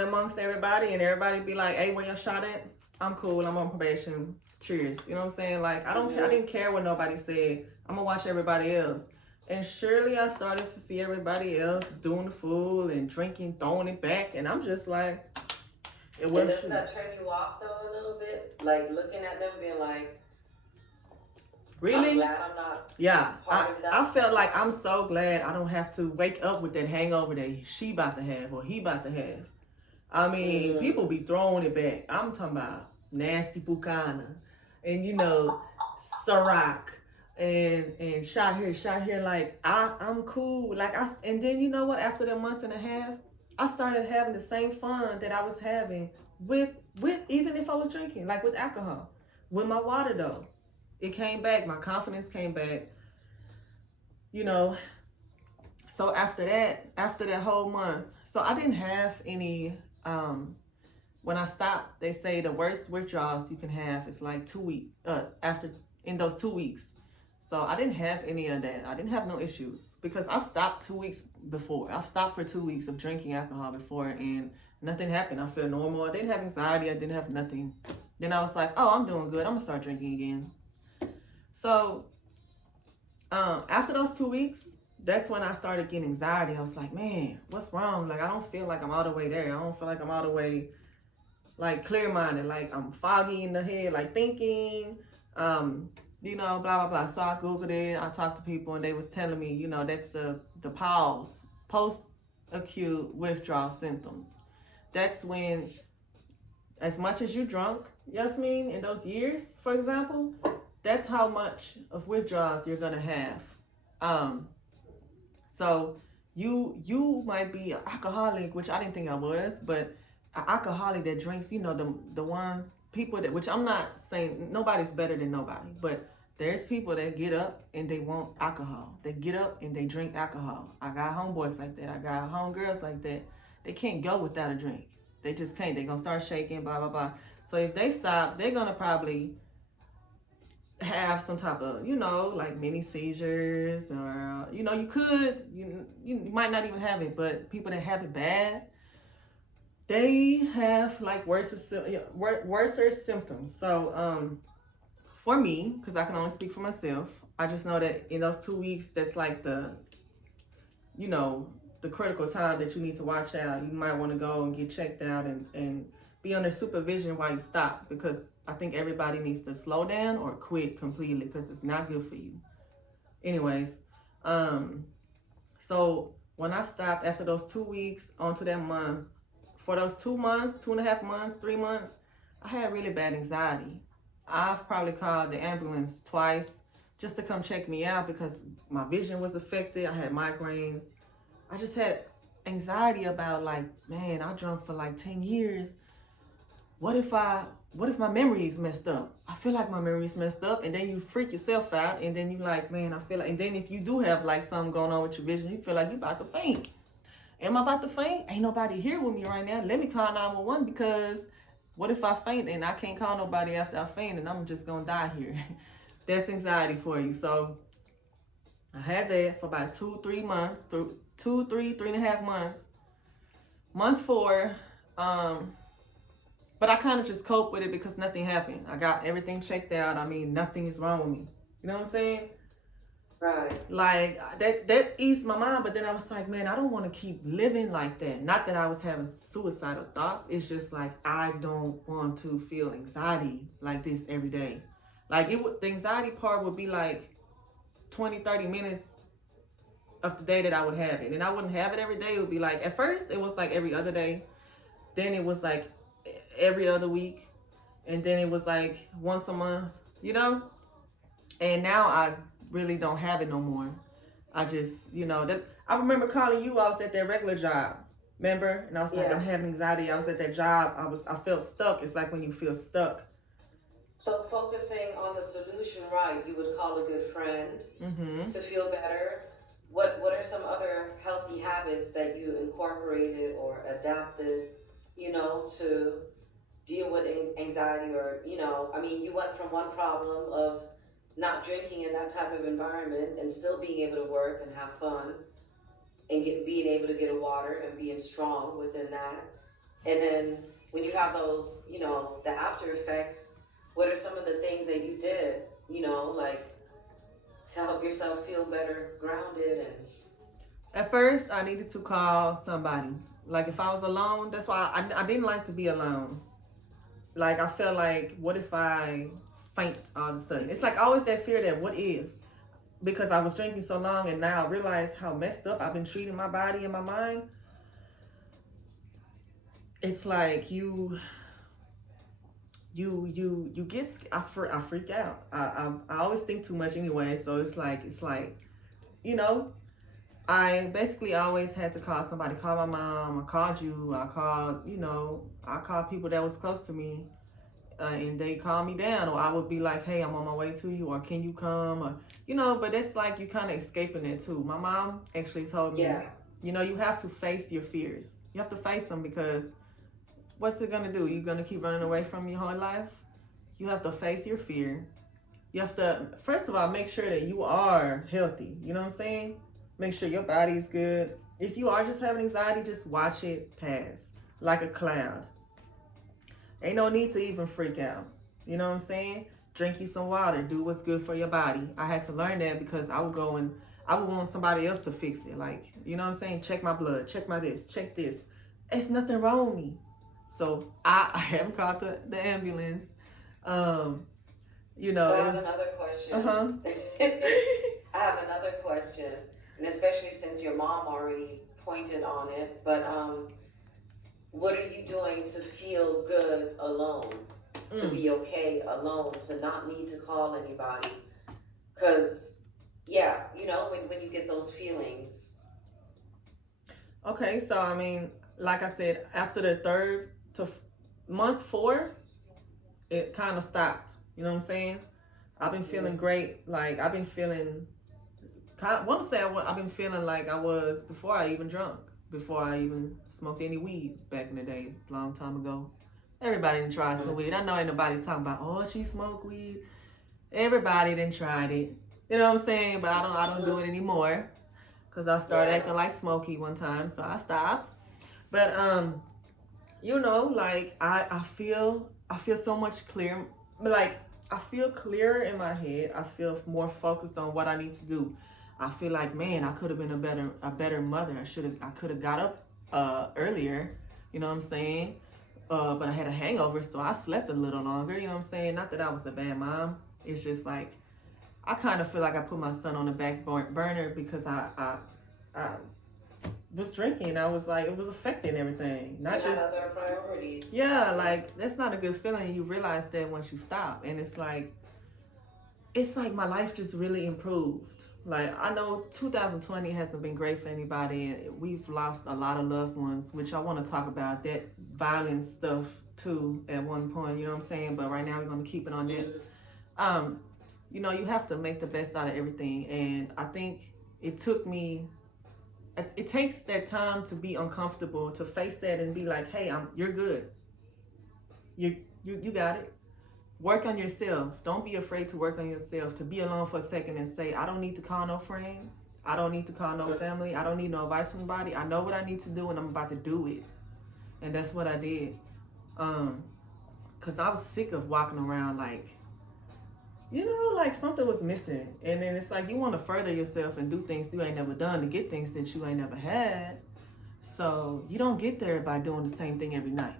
amongst everybody, and everybody be like, "Hey, where your shot at?" I'm cool. I'm on probation. Cheers. You know what I'm saying? Like I didn't care what nobody said. I'm gonna watch everybody else. And surely I started to see everybody else doing the fool and drinking, throwing it back, and I'm just like. And doesn't that turn you off though a little bit? Like looking at them being like, really? I'm glad I'm not. Yeah, part of that. I felt like I'm so glad I don't have to wake up with that hangover that she about to have or he about to have. I mean, people be throwing it back. I'm talking about nasty Bucana and, you know, Ciroc and shot here. Like I'm cool. Like and then you know what? After that month and a half, I started having the same fun that I was having with even if I was drinking, like with alcohol. With my water though, it came back. My confidence came back. You know. So after that whole month, so I didn't have any When I stopped, they say the worst withdrawals you can have is like 2 weeks, after, in those 2 weeks. So I didn't have any of that. I didn't have no issues because I've stopped 2 weeks before. I've stopped for 2 weeks of drinking alcohol before and nothing happened. I feel normal. I didn't have anxiety. I didn't have nothing. Then I was like, oh, I'm doing good. I'm gonna start drinking again. So after those 2 weeks, that's when I started getting anxiety. I was like, man, what's wrong? Like, I don't feel like I'm all the way there. I don't feel like I'm all the way, like, clear-minded. Like, I'm foggy in the head, like, thinking, you know, blah, blah, blah. So I Googled it. I talked to people, and they was telling me, you know, that's the PAWS, post-acute withdrawal symptoms. That's when, as much as you drunk, Jasmin, in those years, for example, that's how much of withdrawals you're gonna have. So you might be an alcoholic, which I didn't think I was, but an alcoholic that drinks, you know, the ones, people that, which I'm not saying nobody's better than nobody, but there's people that get up and they want alcohol. They get up and they drink alcohol. I got homeboys like that. I got homegirls like that. They can't go without a drink. They just can't. They're gonna start shaking, blah, blah, blah. So if they stop, they're gonna probably have some type of, you know, like mini seizures, or, you know, you might not even have it, but people that have it bad, they have like worse symptoms. So for me, because I can only speak for myself, I just know that in those 2 weeks, that's like the, you know, the critical time that you need to watch out. You might want to go and get checked out and be under supervision while you stop, because I think everybody needs to slow down or quit completely because it's not good for you. Anyways, so when I stopped after those 2 weeks onto that month, for those 2 months, 2.5 months, 3 months, I had really bad anxiety. I've probably called the ambulance twice just to come check me out because my vision was affected. I had migraines. I just had anxiety about, like, man, I drunk for like 10 years. What if my memory is messed up? I feel like my memory is messed up, and then you freak yourself out, and then you like, man, I feel like, and then if you do have like something going on with your vision, you feel like you about to faint. Am I about to faint? Ain't nobody here with me right now. Let me call 911, because what if I faint and I can't call nobody after I faint and I'm just gonna die here? That's anxiety for you. So I had that for about 2-3 months, 3.5 months. Month 4, but I kind of just coped with it because nothing happened. I got everything checked out. I mean, nothing is wrong with me. You know what I'm saying? Right. Like, that eased my mind, but then I was like, man, I don't want to keep living like that. Not that I was having suicidal thoughts. It's just like, I don't want to feel anxiety like this every day. Like, the anxiety part would be like 20-30 minutes of the day that I would have it. And I wouldn't have it every day. It would be like, at first, it was like every other day. Then it was like every other week. And then it was like once a month, you know? And now I really don't have it no more. I just, you know, that I remember calling you. I was at that regular job, remember? And I was like, I'm having anxiety. I was at that job. I felt stuck. It's like when you feel stuck. So focusing on the solution, right? You would call a good friend to feel better. What are some other healthy habits that you incorporated or adapted, you know, to deal with anxiety? Or, you know, I mean, you went from one problem of not drinking in that type of environment and still being able to work and have fun and being able to get a water and being strong within that. And then when you have those, you know, the after effects, what are some of the things that you did, you know, like to help yourself feel better, grounded? And at first, I needed to call somebody. Like, if I was alone, that's why I didn't like to be alone. Like, I felt like, what if I faint all of a sudden? It's like always that fear that what if? Because I was drinking so long, and now I realize how messed up I've been treating my body and my mind. It's like you get, I freak out. I always think too much anyway. So it's like, you know, I basically always had to call somebody. Call my mom. I called you. I called people that was close to me. And they calm me down, or I would be like, hey, I'm on my way to you, or can you come, or, you know, but it's like you kind of escaping it too. My mom actually told me, you know, you have to face your fears. You have to face them, because what's it gonna do? You're gonna keep running away from your whole life? You have to face your fear. You have to, first of all, make sure that you are healthy. You know what I'm saying? Make sure your body's good. If you are just having anxiety, just watch it pass like a cloud. Ain't no need to even freak out. You know what I'm saying? Drink you some water. Do what's good for your body. I had to learn that because I would go and I would want somebody else to fix it. Like, you know what I'm saying? Check my blood. Check my this. Check this. It's nothing wrong with me. So I haven't called the ambulance. You know. So I have another question. I have another question, and especially since your mom already pointed on it, but what are you doing to feel good alone? To be okay alone, to not need to call anybody? Because, yeah, you know, when you get those feelings. Okay, so I mean, like I said, after the third to month 4, it kind of stopped. You know what I'm saying? I've been feeling great. Like, I've been feeling, I've been feeling like I was before I even drunk, before I even smoked any weed back in the day, long time ago. Everybody done tried some weed. I know ain't nobody talking about, oh, she smoked weed. Everybody done tried it. You know what I'm saying? But I don't do it anymore. Because I started acting like Smokey one time, so I stopped. But you know, like I feel so much clearer. Like I feel clearer in my head. I feel more focused on what I need to do. I feel like, man, I could have been a better mother. I could have got up earlier. You know what I'm saying? But I had a hangover, so I slept a little longer. You know what I'm saying? Not that I was a bad mom. It's just like I kind of feel like I put my son on the back burner because I was drinking. I was like, it was affecting everything. Not you just had other priorities. Yeah, like that's not a good feeling. You realize that once you stop, and it's like my life just really improved. Like I know 2020 hasn't been great for anybody, and we've lost a lot of loved ones, which I want to talk about that violence stuff too at one point. You know what I'm saying? But right now we're gonna keep it on that. You know, you have to make the best out of everything, and I think it takes that time to be uncomfortable, to face that and be like, hey, you're good. You got it. Work on yourself. Don't be afraid to work on yourself, to be alone for a second and say, I don't need to call no friend. I don't need to call no family. I don't need no advice from anybody. I know what I need to do and I'm about to do it. And that's what I did. Because I was sick of walking around like, you know, like something was missing. And then it's like you want to further yourself and do things you ain't never done to get things that you ain't never had. So you don't get there by doing the same thing every night.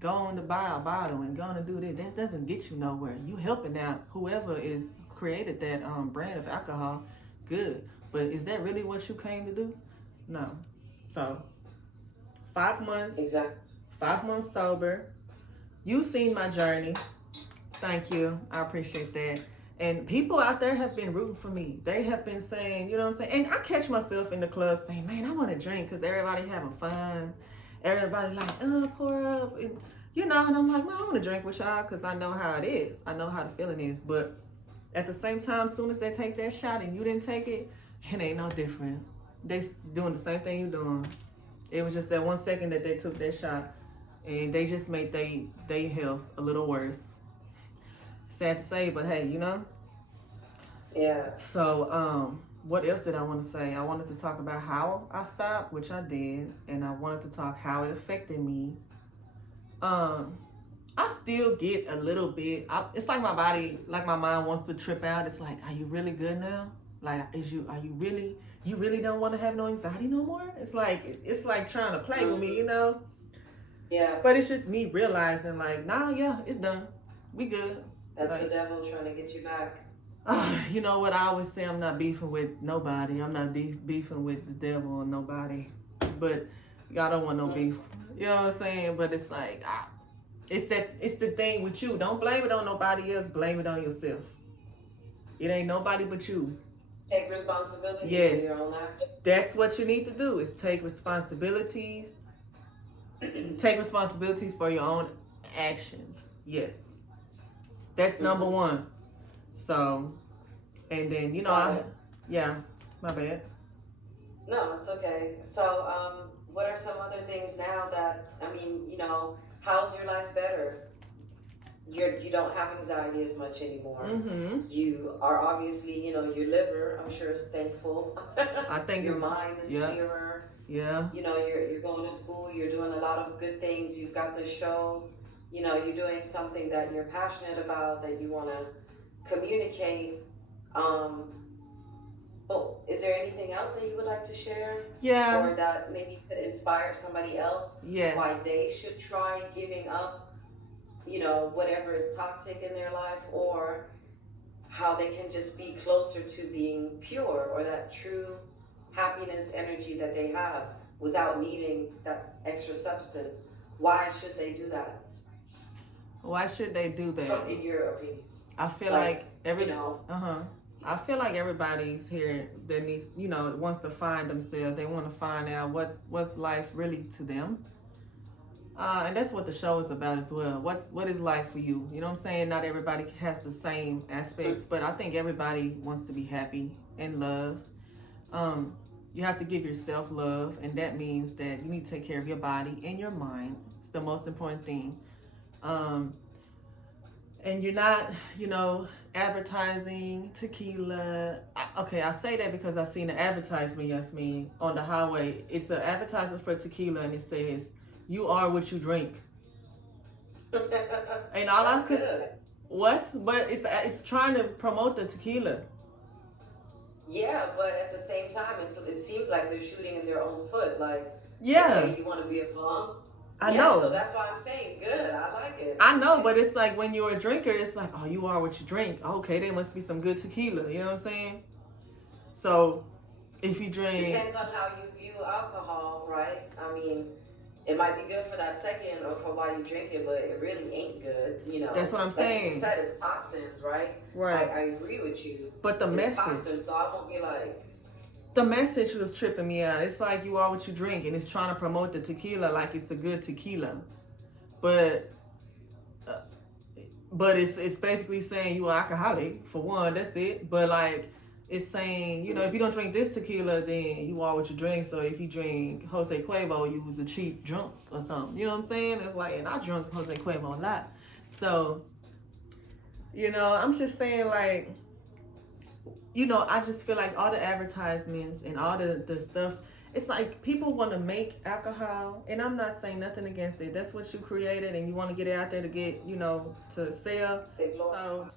Going to buy a bottle and going to do this, that doesn't get you nowhere. You helping out whoever is created that brand of alcohol, good. But is that really what you came to do? No. So 5 months. Exactly. 5 months sober. You've seen my journey. Thank you. I appreciate that. And people out there have been rooting for me. They have been saying, you know what I'm saying? And I catch myself in the club saying, man, I want to drink because everybody having fun. Everybody like, pour up. And, you know, and I'm like, man, I want to drink with y'all because I know how it is. I know how the feeling is. But at the same time, as soon as they take that shot and you didn't take it, it ain't no different. They doing the same thing you doing. It was just that 1 second that they took that shot. And they just made they health a little worse. Sad to say, but hey, you know? Yeah. So, what else did I want to say? I wanted to talk about how I stopped, which I did, and I wanted to talk how it affected me. I still get a little bit. It's like my body, like my mind wants to trip out. It's like, are you really good now? Like, you really don't want to have no anxiety no more? It's like trying to play with me, you know? Yeah. But it's just me realizing, like, nah, yeah, it's done. We good. That's like, the devil trying to get you back. You know what I always say, I'm not beefing with nobody. I'm not beefing with the devil or nobody. But y'all don't want no beef. You know what I'm saying? But it's like, it's the thing with you. Don't blame it on nobody else. Blame it on yourself. It ain't nobody but you. Take responsibility Yes. for your own actions. That's what you need to do, is take responsibilities. Take responsibility for your own actions. Yes. That's number one. So, and then, you know, my bad. No, it's okay. So, what are some other things now that, I mean, how's your life better? You don't have anxiety as much anymore. You are obviously, your liver, I'm sure, is thankful. I think your mind is clearer. Yeah. You're going to school, you're doing a lot of good things. You've got the show, you're doing something that you're passionate about, that you want to communicate. But is there anything else that you would like to share? Yeah. Or that maybe could inspire somebody else? Yes. Why they should try giving up, whatever is toxic in their life, or how they can just be closer to being pure, or that true happiness energy that they have without needing that extra substance. Why should they do that? Why should they do that? In your opinion. I feel I feel like everybody's here that needs, wants to find themselves. They want to find out what's life really to them. And that's what the show is about as well. What is life for you? You know what I'm saying? Not everybody has the same aspects, but I think everybody wants to be happy and loved. You have to give yourself love, and that means that you need to take care of your body and your mind. It's the most important thing. And you're not, advertising tequila. I say that because I seen an advertisement, Jasmin, on the highway. It's an advertisement for tequila, and it says, "You are what you drink." And all I could, what? But it's trying to promote the tequila. Yeah, but at the same time, it seems like they're shooting in their own foot. Like, yeah, okay, you want to be a bum? I know. So that's why I'm saying good. I like it. I know, but it's like when you're a drinker, it's like, oh, you are what you drink. Okay, there must be some good tequila. You know what I'm saying? So if you drink, depends on how you view alcohol, right? I mean, it might be good for that second or for why you drink it, but it really ain't good. That's what I'm saying. Like you said, it's toxins, right? Right. I agree with you. But the message, toxins, so I won't be like. The message was tripping me out. It's like you are what you drink, and it's trying to promote the tequila like it's a good tequila, but it's basically saying you are alcoholic for one. That's it. But like it's saying, if you don't drink this tequila, then you are what you drink. So if you drink Jose Cuervo, you was a cheap drunk or something. You know what I'm saying? It's like, and I drunk Jose Cuervo a lot. So I'm just saying like. I just feel like all the advertisements and all the stuff, it's like people want to make alcohol, and I'm not saying nothing against it. That's what you created, and you want to get it out there to get, to sell. So,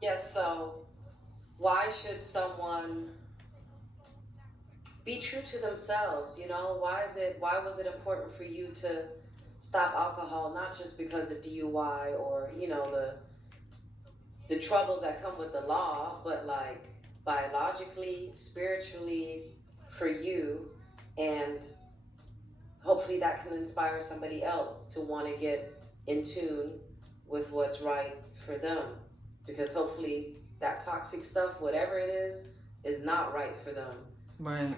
yes, so why should someone be true to themselves? Why was it important for you to stop alcohol? Not just because of DUI or, the troubles that come with the law, but like biologically, spiritually, for you, and hopefully that can inspire somebody else to want to get in tune with what's right for them, because hopefully that toxic stuff, whatever it is not right for them. Right.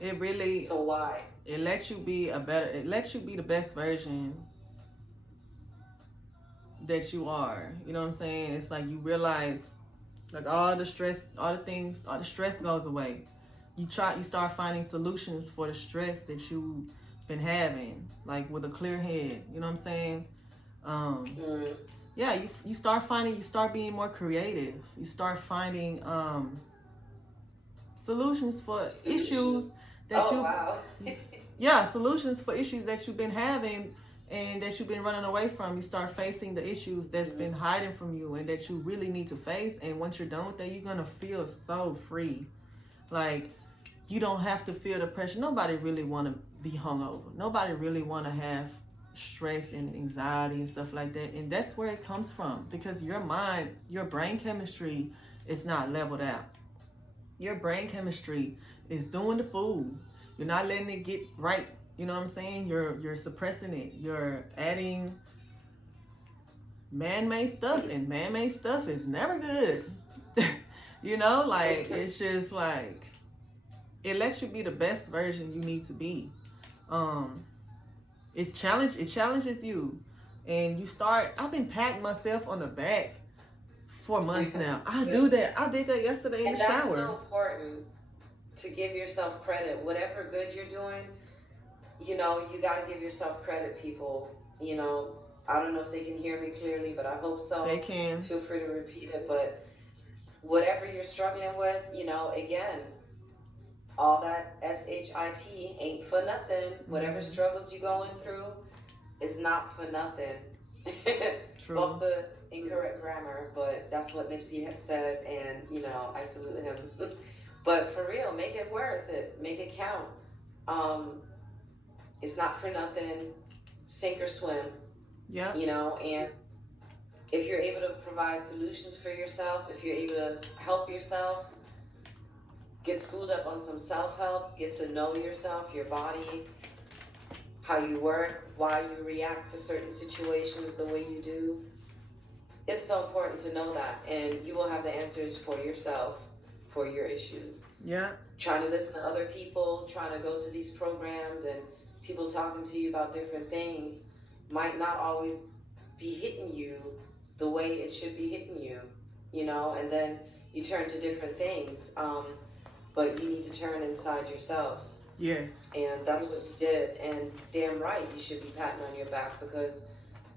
It really. So why? It lets you be the best version that you are. You know what I'm saying? It's like you realize, like all the stress goes away. You start finding solutions for the stress that you've been having, like with a clear head. You know what I'm saying? Yeah, you start being more creative. You start finding solutions for issues that solutions for issues that you've been having and that you've been running away from. You start facing the issues that's been hiding from you and that you really need to face. And once you're done with that, you're going to feel so free. Like, you don't have to feel the pressure. Nobody really want to be hungover. Nobody really want to have stress and anxiety and stuff like that. And that's where it comes from, because your mind, your brain chemistry is not leveled out. Your brain chemistry is doing the fool. You're not letting it get right. You know what I'm saying? You're suppressing it. You're adding man-made stuff, and man-made stuff is never good. It's just like, it lets you be the best version you need to be. It challenges you, and I've been patting myself on the back for months now. I did that yesterday in the shower. And that's so important, to give yourself credit. Whatever good you're doing, you know, you got to give yourself credit, people. You know, I don't know if they can hear me clearly, but I hope so. They can. Feel free to repeat it. But whatever you're struggling with, you know, again, all that shit ain't for nothing. Whatever struggles you're going through is not for nothing. True. Both the incorrect grammar, but that's what Nipsey had said, and you know, I salute him. But for real, make it worth it. Make it count. It's not for nothing. Sink or swim. Yeah. You know, and if you're able to provide solutions for yourself, if you're able to help yourself, get schooled up on some self-help, get to know yourself, your body, how you work, why you react to certain situations the way you do. It's so important to know that, and you will have the answers for yourself, for your issues. Yeah. Trying to listen to other people, trying to go to these programs and people talking to you about different things might not always be hitting you the way it should be hitting you, you know, and then you turn to different things. But you need to turn inside yourself. Yes. And that's what you did. And damn right, you should be patting on your back, because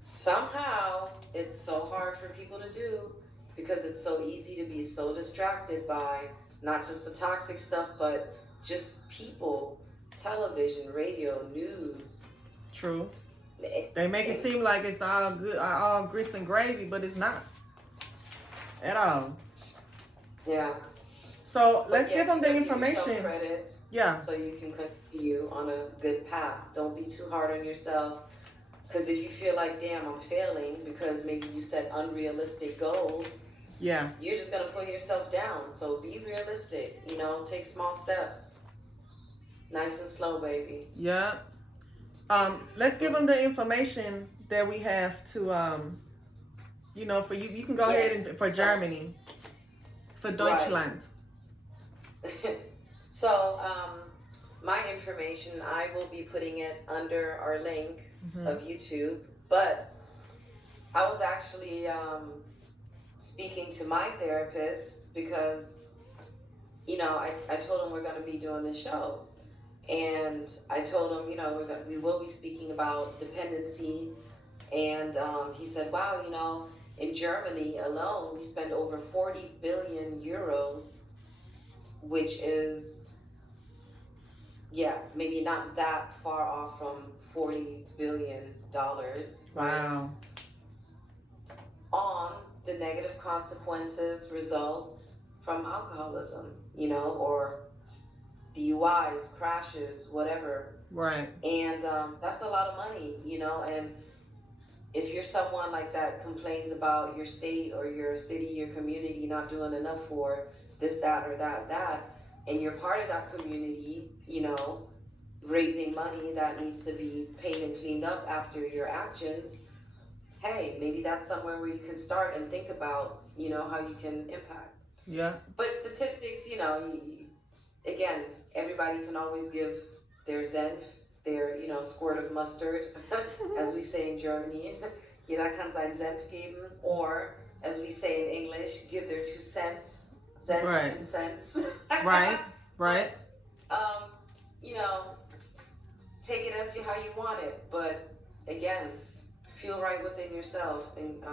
somehow it's so hard for people to do, because it's so easy to be so distracted by not just the toxic stuff, but just people, television, radio, news. True. They make it seem like it's all good, all grits and gravy, but it's not at all. Yeah. So let's give them the information. Credit, yeah. So you can continue on a good path. Don't be too hard on yourself. Because if you feel like, damn, I'm failing because maybe you set unrealistic goals, yeah, you're just going to pull yourself down. So be realistic, you know, take small steps. Nice and slow, baby. Yeah. Let's give them the information that we have to, you know, for you. You can go ahead and for Germany, for Deutschland. Right. So, my information, I will be putting it under our link of YouTube, but I was actually speaking to my therapist because, you know, I told him we're going to be doing this show, and I told him, you know, we will be speaking about dependency, and he said, wow, you know, in Germany alone, we spend over 40 billion euros, which is, yeah, maybe not that far off from $40 billion. Right? Wow. On the negative consequences, results from alcoholism, you know, or DUIs, crashes, whatever. Right. And that's a lot of money, you know, and if you're someone like that complains about your state or your city, your community not doing enough for this, that, or that, and you're part of that community, you know, raising money that needs to be paid and cleaned up after your actions, hey, maybe that's somewhere where you can start and think about, you know, how you can impact. Yeah. But statistics, you know, again, everybody can always give their Senf, their, you know, squirt of mustard, as we say in Germany. Jeder kann seinen Senf geben, or as we say in English, give their 2 cents. Senf right. and cents. Right. Right. You know, take it as how you want it, but again, feel right within yourself, and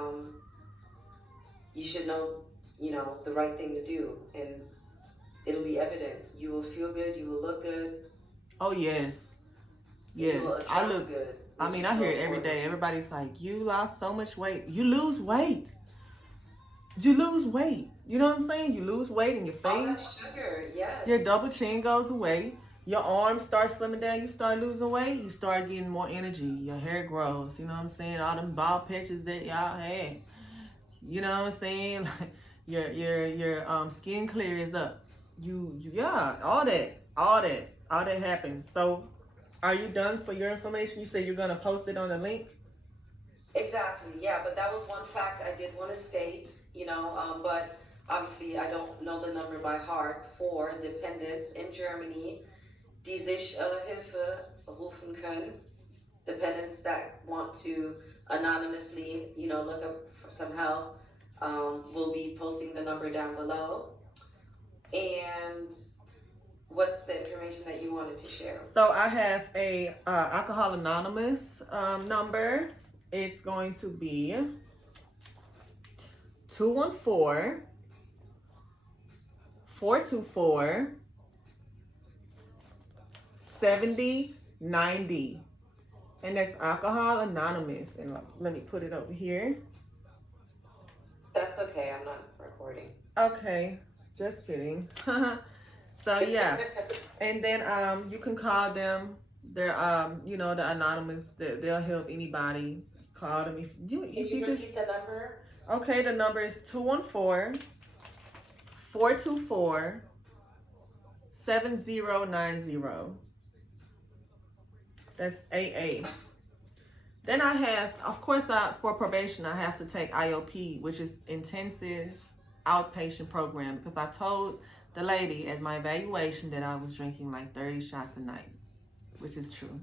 you should know, you know, the right thing to do, and it'll be evident. You will feel good. You will look good. Oh yes. Yes, I look good. I mean, I hear it every day. Everybody's like, you lost so much weight. You lose weight. You lose weight. You know what I'm saying? You lose weight in your face. All that sugar, yes. Your double chin goes away. Your arms start slimming down. You start losing weight. You start getting more energy. Your hair grows. You know what I'm saying? All them bald patches that y'all had. You know what I'm saying? Like your skin clears up. Yeah, all that happens. So, are you done for your information? You said you're gonna post it on the link. Exactly. Yeah, but that was one fact I did want to state. You know, but obviously I don't know the number by heart for dependents in Germany, die sich Hilfe rufen können. Dependents that want to anonymously, you know, look up for some help. We'll be posting the number down below. And what's the information that you wanted to share? So I have a Alcohol Anonymous number. It's going to be 214-424-7090. And that's Alcohol Anonymous. And let me put it over here. That's okay, I'm not recording. Okay, just kidding. So yeah, and then you can call them. They're the anonymous. They'll help anybody. Call them if you repeat the number? Okay, the number is 214-424-7090. That's AA. Then I have, of course, for probation, I have to take IOP, which is intensive outpatient program, because I told the lady at my evaluation that I was drinking like 30 shots a night, which is true.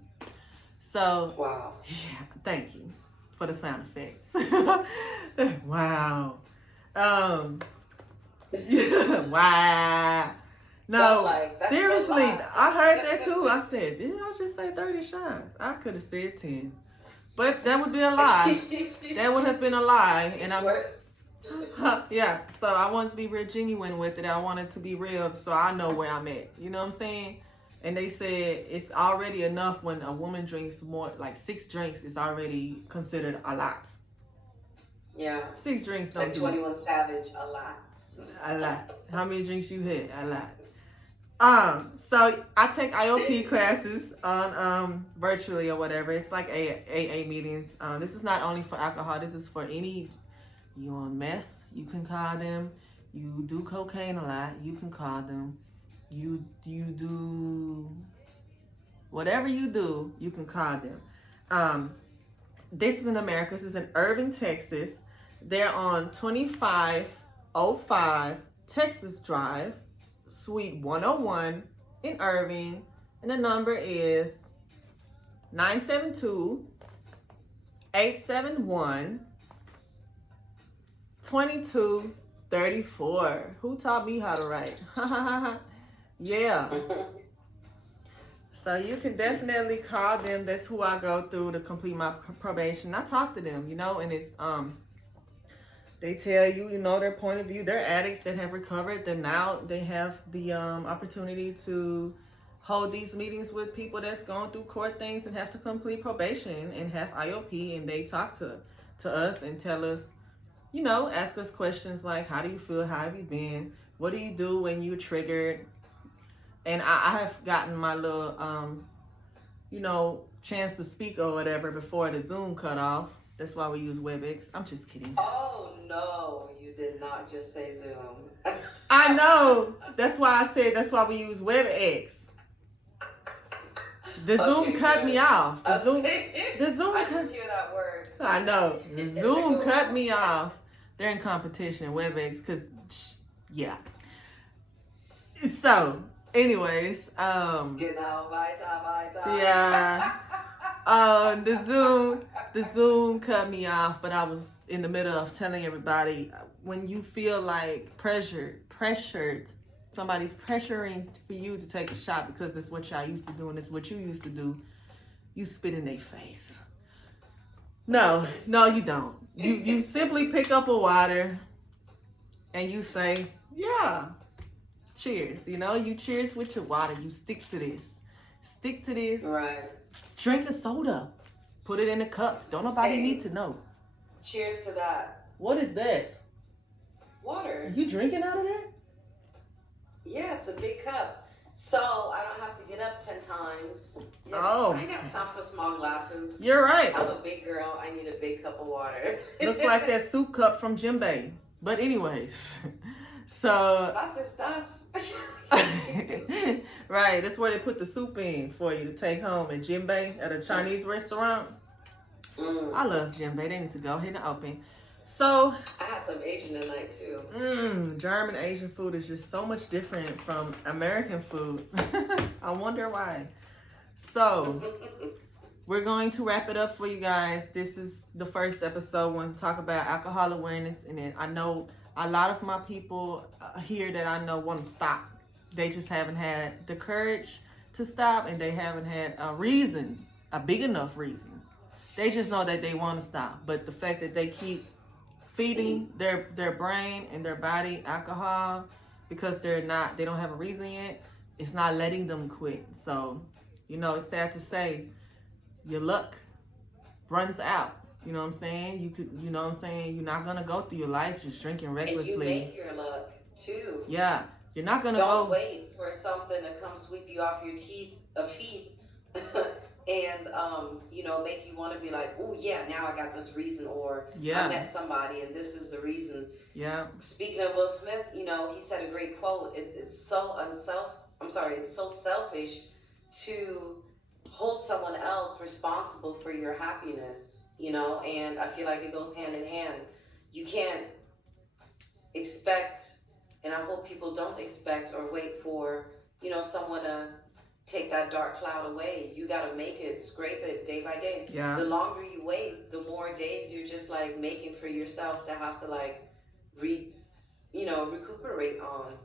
So, wow. Yeah, thank you for the sound effects. Wow. Yeah, wow. No, seriously, I heard that too. I said, didn't I just say 30 shots? I could have said 10. But that would be a lie. That would have been a lie. And yeah, so I want to be real genuine with it. I want it to be real so I know where I'm at. You know what I'm saying? And they said it's already enough when a woman drinks more, like 6 drinks is already considered a lot. Yeah. 6 drinks don't do 21 Savage, a lot. A lot. How many drinks you had? A lot. So I take IOP classes on virtually or whatever. It's like AA meetings. This is not only for alcohol. This is for any. You on meth? You can call them. You do cocaine a lot. You can call them. You do whatever you do. You can call them. This is in America. This is in Irving, Texas. They're on 2505 Texas Drive, Suite 101 in Irving, and the number is 972-871-2234. Who taught me how to write? Yeah. So you can definitely call them. That's who I go through to complete my probation. I talk to them, and it's they tell you, their point of view. They're addicts that have recovered. Then now they have the opportunity to hold these meetings with people that's going through court things and have to complete probation and have IOP. And they talk to us and tell us, ask us questions like, how do you feel? How have you been? What do you do when you're triggered? And I have gotten my little, chance to speak or whatever before the Zoom cut off. That's why we use WebEx. I'm just kidding. Oh, no, you did not just say Zoom. I know. That's why I said that's why we use WebEx. The Zoom cut me off. The Zoom I just hear that word. I know. The Zoom cut me off. They're in competition, WebEx, because, yeah. So, anyways. Genau, weiter. Yeah. The Zoom cut me off, but I was in the middle of telling everybody, when you feel like pressured, somebody's pressuring for you to take a shot because it's what y'all used to do and it's what you used to do, you spit in their face. No, you don't. You simply pick up a water and you say, yeah, cheers. You cheers with your water. You stick to this. Right. Drink a soda. Put it in a cup. Don't nobody need to know. Cheers to that. What is that? Water. You drinking out of that? Yeah, it's a big cup. So I don't have to get up 10 times. Yeah, Oh. I ain't got time for small glasses. You're right. I'm a big girl. I need a big cup of water. Looks like that soup cup from Jimbei. But anyways. So. Right, that's where they put the soup in for you to take home at Jimbei at a Chinese restaurant. I love Jimbei. They need to go ahead and open. So I had some Asian tonight too. German Asian food is just so much different from American food. I wonder why. So we're going to wrap it up for you guys. This is the first episode. We're going to talk about alcohol awareness, and then I know a lot of my people here that I know want to stop They just haven't had the courage to stop, and they haven't had a reason, a big enough reason. They just know that they want to stop, but the fact that they keep feeding their brain and their body alcohol because they don't have a reason yet, it's not letting them quit. So, it's sad to say, your luck runs out. You know what I'm saying? You're not gonna go through your life just drinking recklessly. And you make your luck too. Yeah, you're not gonna Don't wait for something to come sweep you off your feet, and make you want to be like, oh yeah, now I got this reason, or I met somebody and this is the reason. Yeah. Speaking of Will Smith, he said a great quote. It's so selfish to hold someone else responsible for your happiness, and I feel like it goes hand in hand. You can't expect, and I hope people don't expect or wait for, someone to take that dark cloud away. You got to make it, scrape it day by day. Yeah. The longer you wait, the more days you're just like making for yourself to have to like recuperate on.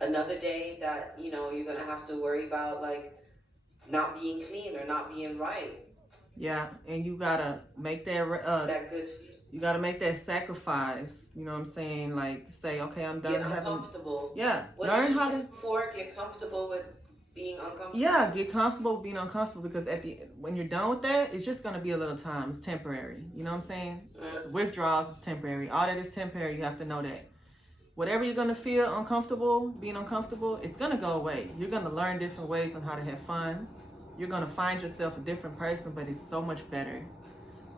Another day that, you're going to have to worry about like not being clean or not being right. Yeah, and you gotta make that that good feeling. You gotta make that sacrifice. You know what I'm saying? Like, say, okay, I'm done Get uncomfortable. Learn how to get comfortable with being uncomfortable. Yeah, get comfortable with being uncomfortable, because when you're done with that, it's just gonna be a little time. It's temporary. You know what I'm saying? Withdrawals is temporary. All that is temporary. You have to know that. Whatever you're gonna feel being uncomfortable, it's gonna go away. You're gonna learn different ways on how to have fun. You're gonna find yourself a different person, but it's so much better.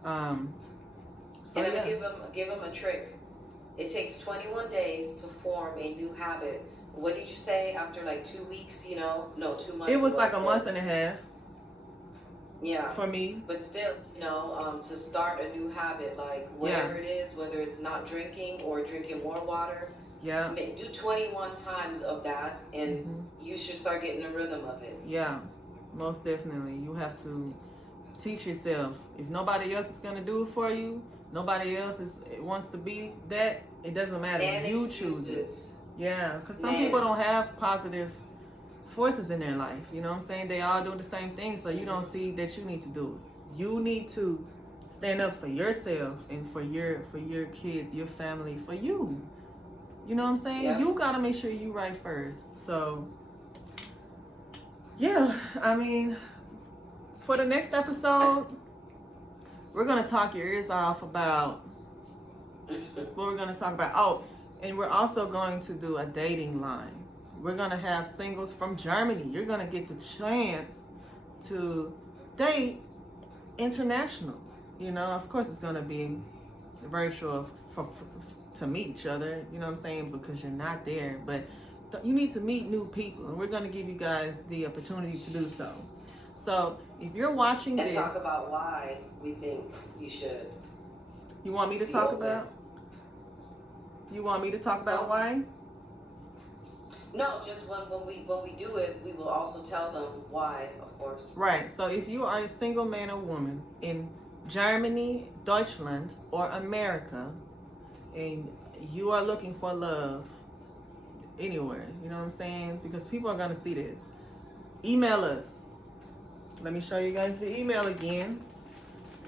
And I'm gonna give them a trick. It takes 21 days to form a new habit. What did you say after like 2 weeks? No, 2 months. It was like a month and a half. Yeah. For me. But still, to start a new habit, like whatever it is, whether it's not drinking or drinking more water. Yeah. Do 21 times of that, and you should start getting the rhythm of it. Yeah. Most definitely. You have to teach yourself. If nobody else is going to do it for you, nobody else wants to be that, it doesn't matter. You choose it. Yeah, because some people don't have positive forces in their life. You know what I'm saying? They all do the same thing, so you don't see that you need to do it. You need to stand up for yourself and for your kids, your family, for you. You know what I'm saying? Yeah. You got to make sure you right first. So yeah, I mean, for the next episode, we're going to talk your ears off about what we're going to talk about. Oh, and we're also going to do a dating line. We're going to have singles from Germany. You're going to get the chance to date international. Of course, it's going to be virtual to meet each other, you know what I'm saying, because you're not there. But you need to meet new people, and we're going to give you guys the opportunity to do so. So if you're watching this, and talk about why we think you should. You want me to talk about? You want me to talk about why? No, just when we do it, we will also tell them why, of course. Right. So if you are a single man or woman in Germany, Deutschland, or America, and you are looking for love anywhere, you know what I'm saying? Because people are going to see this. Email us. Let me show you guys the email again.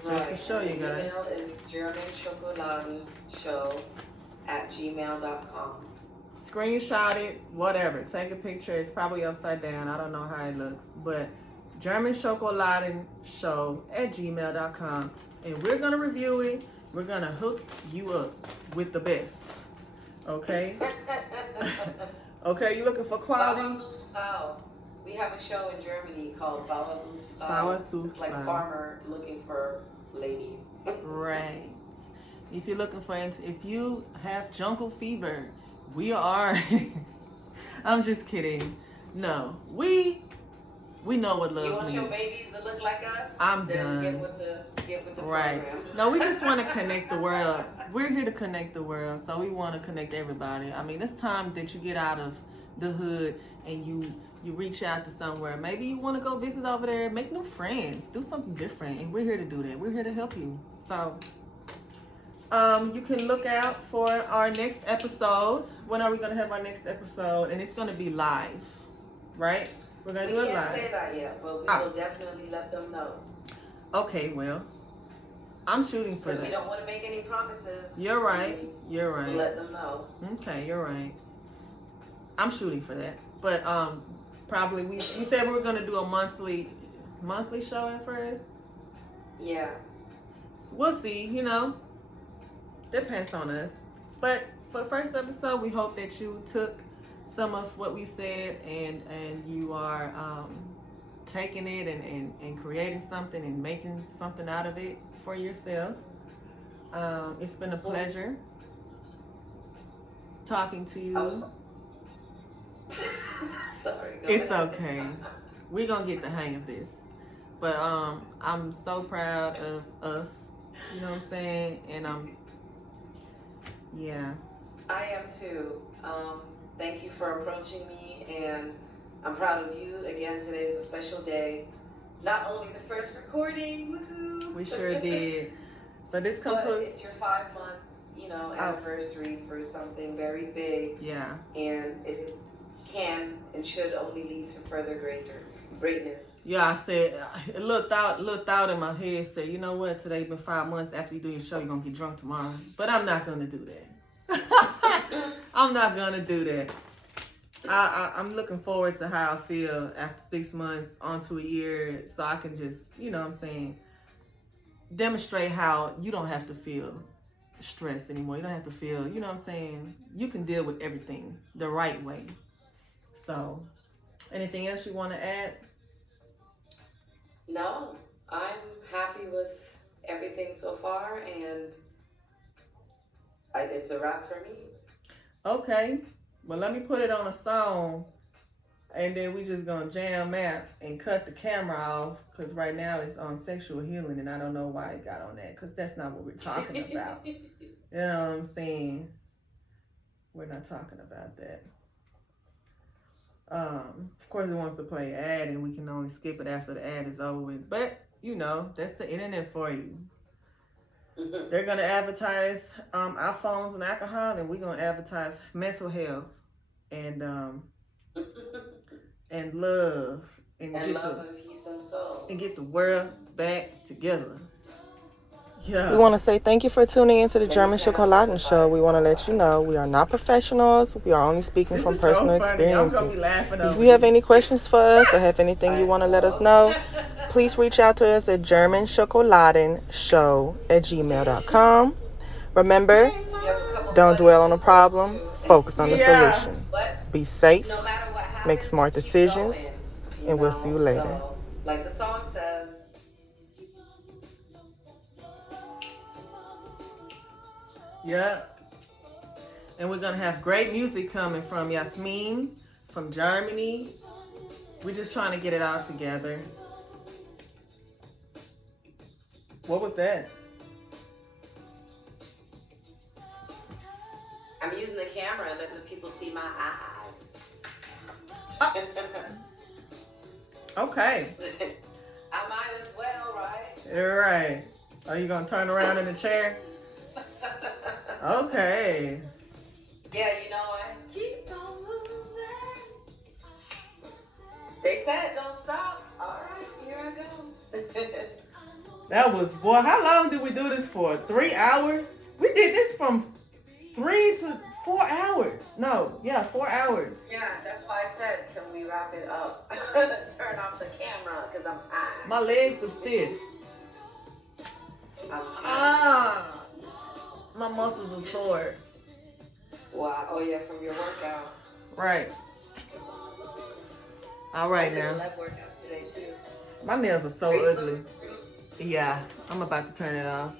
Just to show you guys. The email is germanschokoladen@gmail.com. Screenshot it, whatever. Take a picture. It's probably upside down. I don't know how it looks. But germanschokoladen@gmail.com. And we're going to review it. We're going to hook you up with the best. Okay? Okay, you looking for quality? We have a show in Germany called Bauersuchfrau. Bauersuchfrau. It's like farmer looking for lady. Right. If you have jungle fever, we are. I'm just kidding. No, we know what love means. You want your babies to look like us? I'm then done. Get with the right. program. No, we just want to connect the world. We're here to connect the world, so we want to connect everybody. I mean, it's time that you get out of the hood and you reach out to somewhere. Maybe you want to go visit over there, make new friends, do something different, and we're here to do that. We're here to help you. So You can look out for our next episode. When are we going to have our next episode? And it's going to be live, right? We're going to do it live. We can't say that yet, but we will definitely let them know. Okay, well, I'm shooting for that. Because we don't want to make any promises. You're right. You're right. We'll let them know. Okay, you're right. I'm shooting for that. But probably we said we were going to do a monthly show at first. Yeah. We'll see, you know. Depends on us. But for the first episode, we hope that you took some of what we said and you are taking it and creating something and making something out of it for yourself. It's been a pleasure talking to you. Sorry. It's okay. We're going to get the hang of this. But I'm so proud of us. You know what I'm saying? And yeah. I am too. Thank you for approaching me, and I'm proud of you. Again, today is a special day. Not only the first recording, woohoo! We sure did. So this concludes. It's your 5 months, anniversary for something very big. Yeah. And it can and should only lead to further greatness. Yeah, I said, it looked out in my head, said, you know what, today's been 5 months. After you do your show, you're going to get drunk tomorrow. But I'm not going to do that. I'm not going to do that. I'm looking forward to how I feel after 6 months onto a year, so I can just, you know what I'm saying, demonstrate how you don't have to feel stressed anymore. You don't have to feel, you know what I'm saying, you can deal with everything the right way. So, anything else you want to add? No, I'm happy with everything so far, and it's a wrap for me. Okay, well, let me put it on a song, and then we just gonna jam out and cut the camera off, because right now it's on sexual healing, and I don't know why it got on that, because that's not what we're talking about. You know what I'm saying? We're not talking about that. Of course, it wants to play an ad, and we can only skip it after the ad is over with. But, you know, that's the internet for you. They're going to advertise our phones and alcohol, and we're going to advertise mental health and love and love and peace and soul. And get the world back together. Yeah. We want to say thank you for tuning into the German Schokoladen Show. We want to let you know we are not professionals. We are only speaking from personal experiences. If you have any questions for us or have anything you want to let us know, please reach out to us at germanschokoladen@gmail.com. Remember, don't dwell on a problem, focus on the solution. Be safe, make smart decisions, and we'll see you later. Like the song says. Yeah. And we're going to have great music coming from Jasmin from Germany. We're just trying to get it all together. What was that? I'm using the camera and letting the people see my eyes. Okay. I might as well, right? You're right. Are you going to turn around in the chair? Okay. Yeah, you know what? Keep on moving. They said don't stop. All right, here I go. That was, boy, how long did we do this for? 3 hours? We did this from 3 to 4 hours. No, yeah, 4 hours. Yeah, that's why I said, can we wrap it up? Turn off the camera because I'm tired. My legs are stiff. My muscles are sore. Wow. Oh, yeah, from your workout. Right. All right, I did now. a leg workout today, too. My nails are so ugly. Yeah, I'm about to turn it off.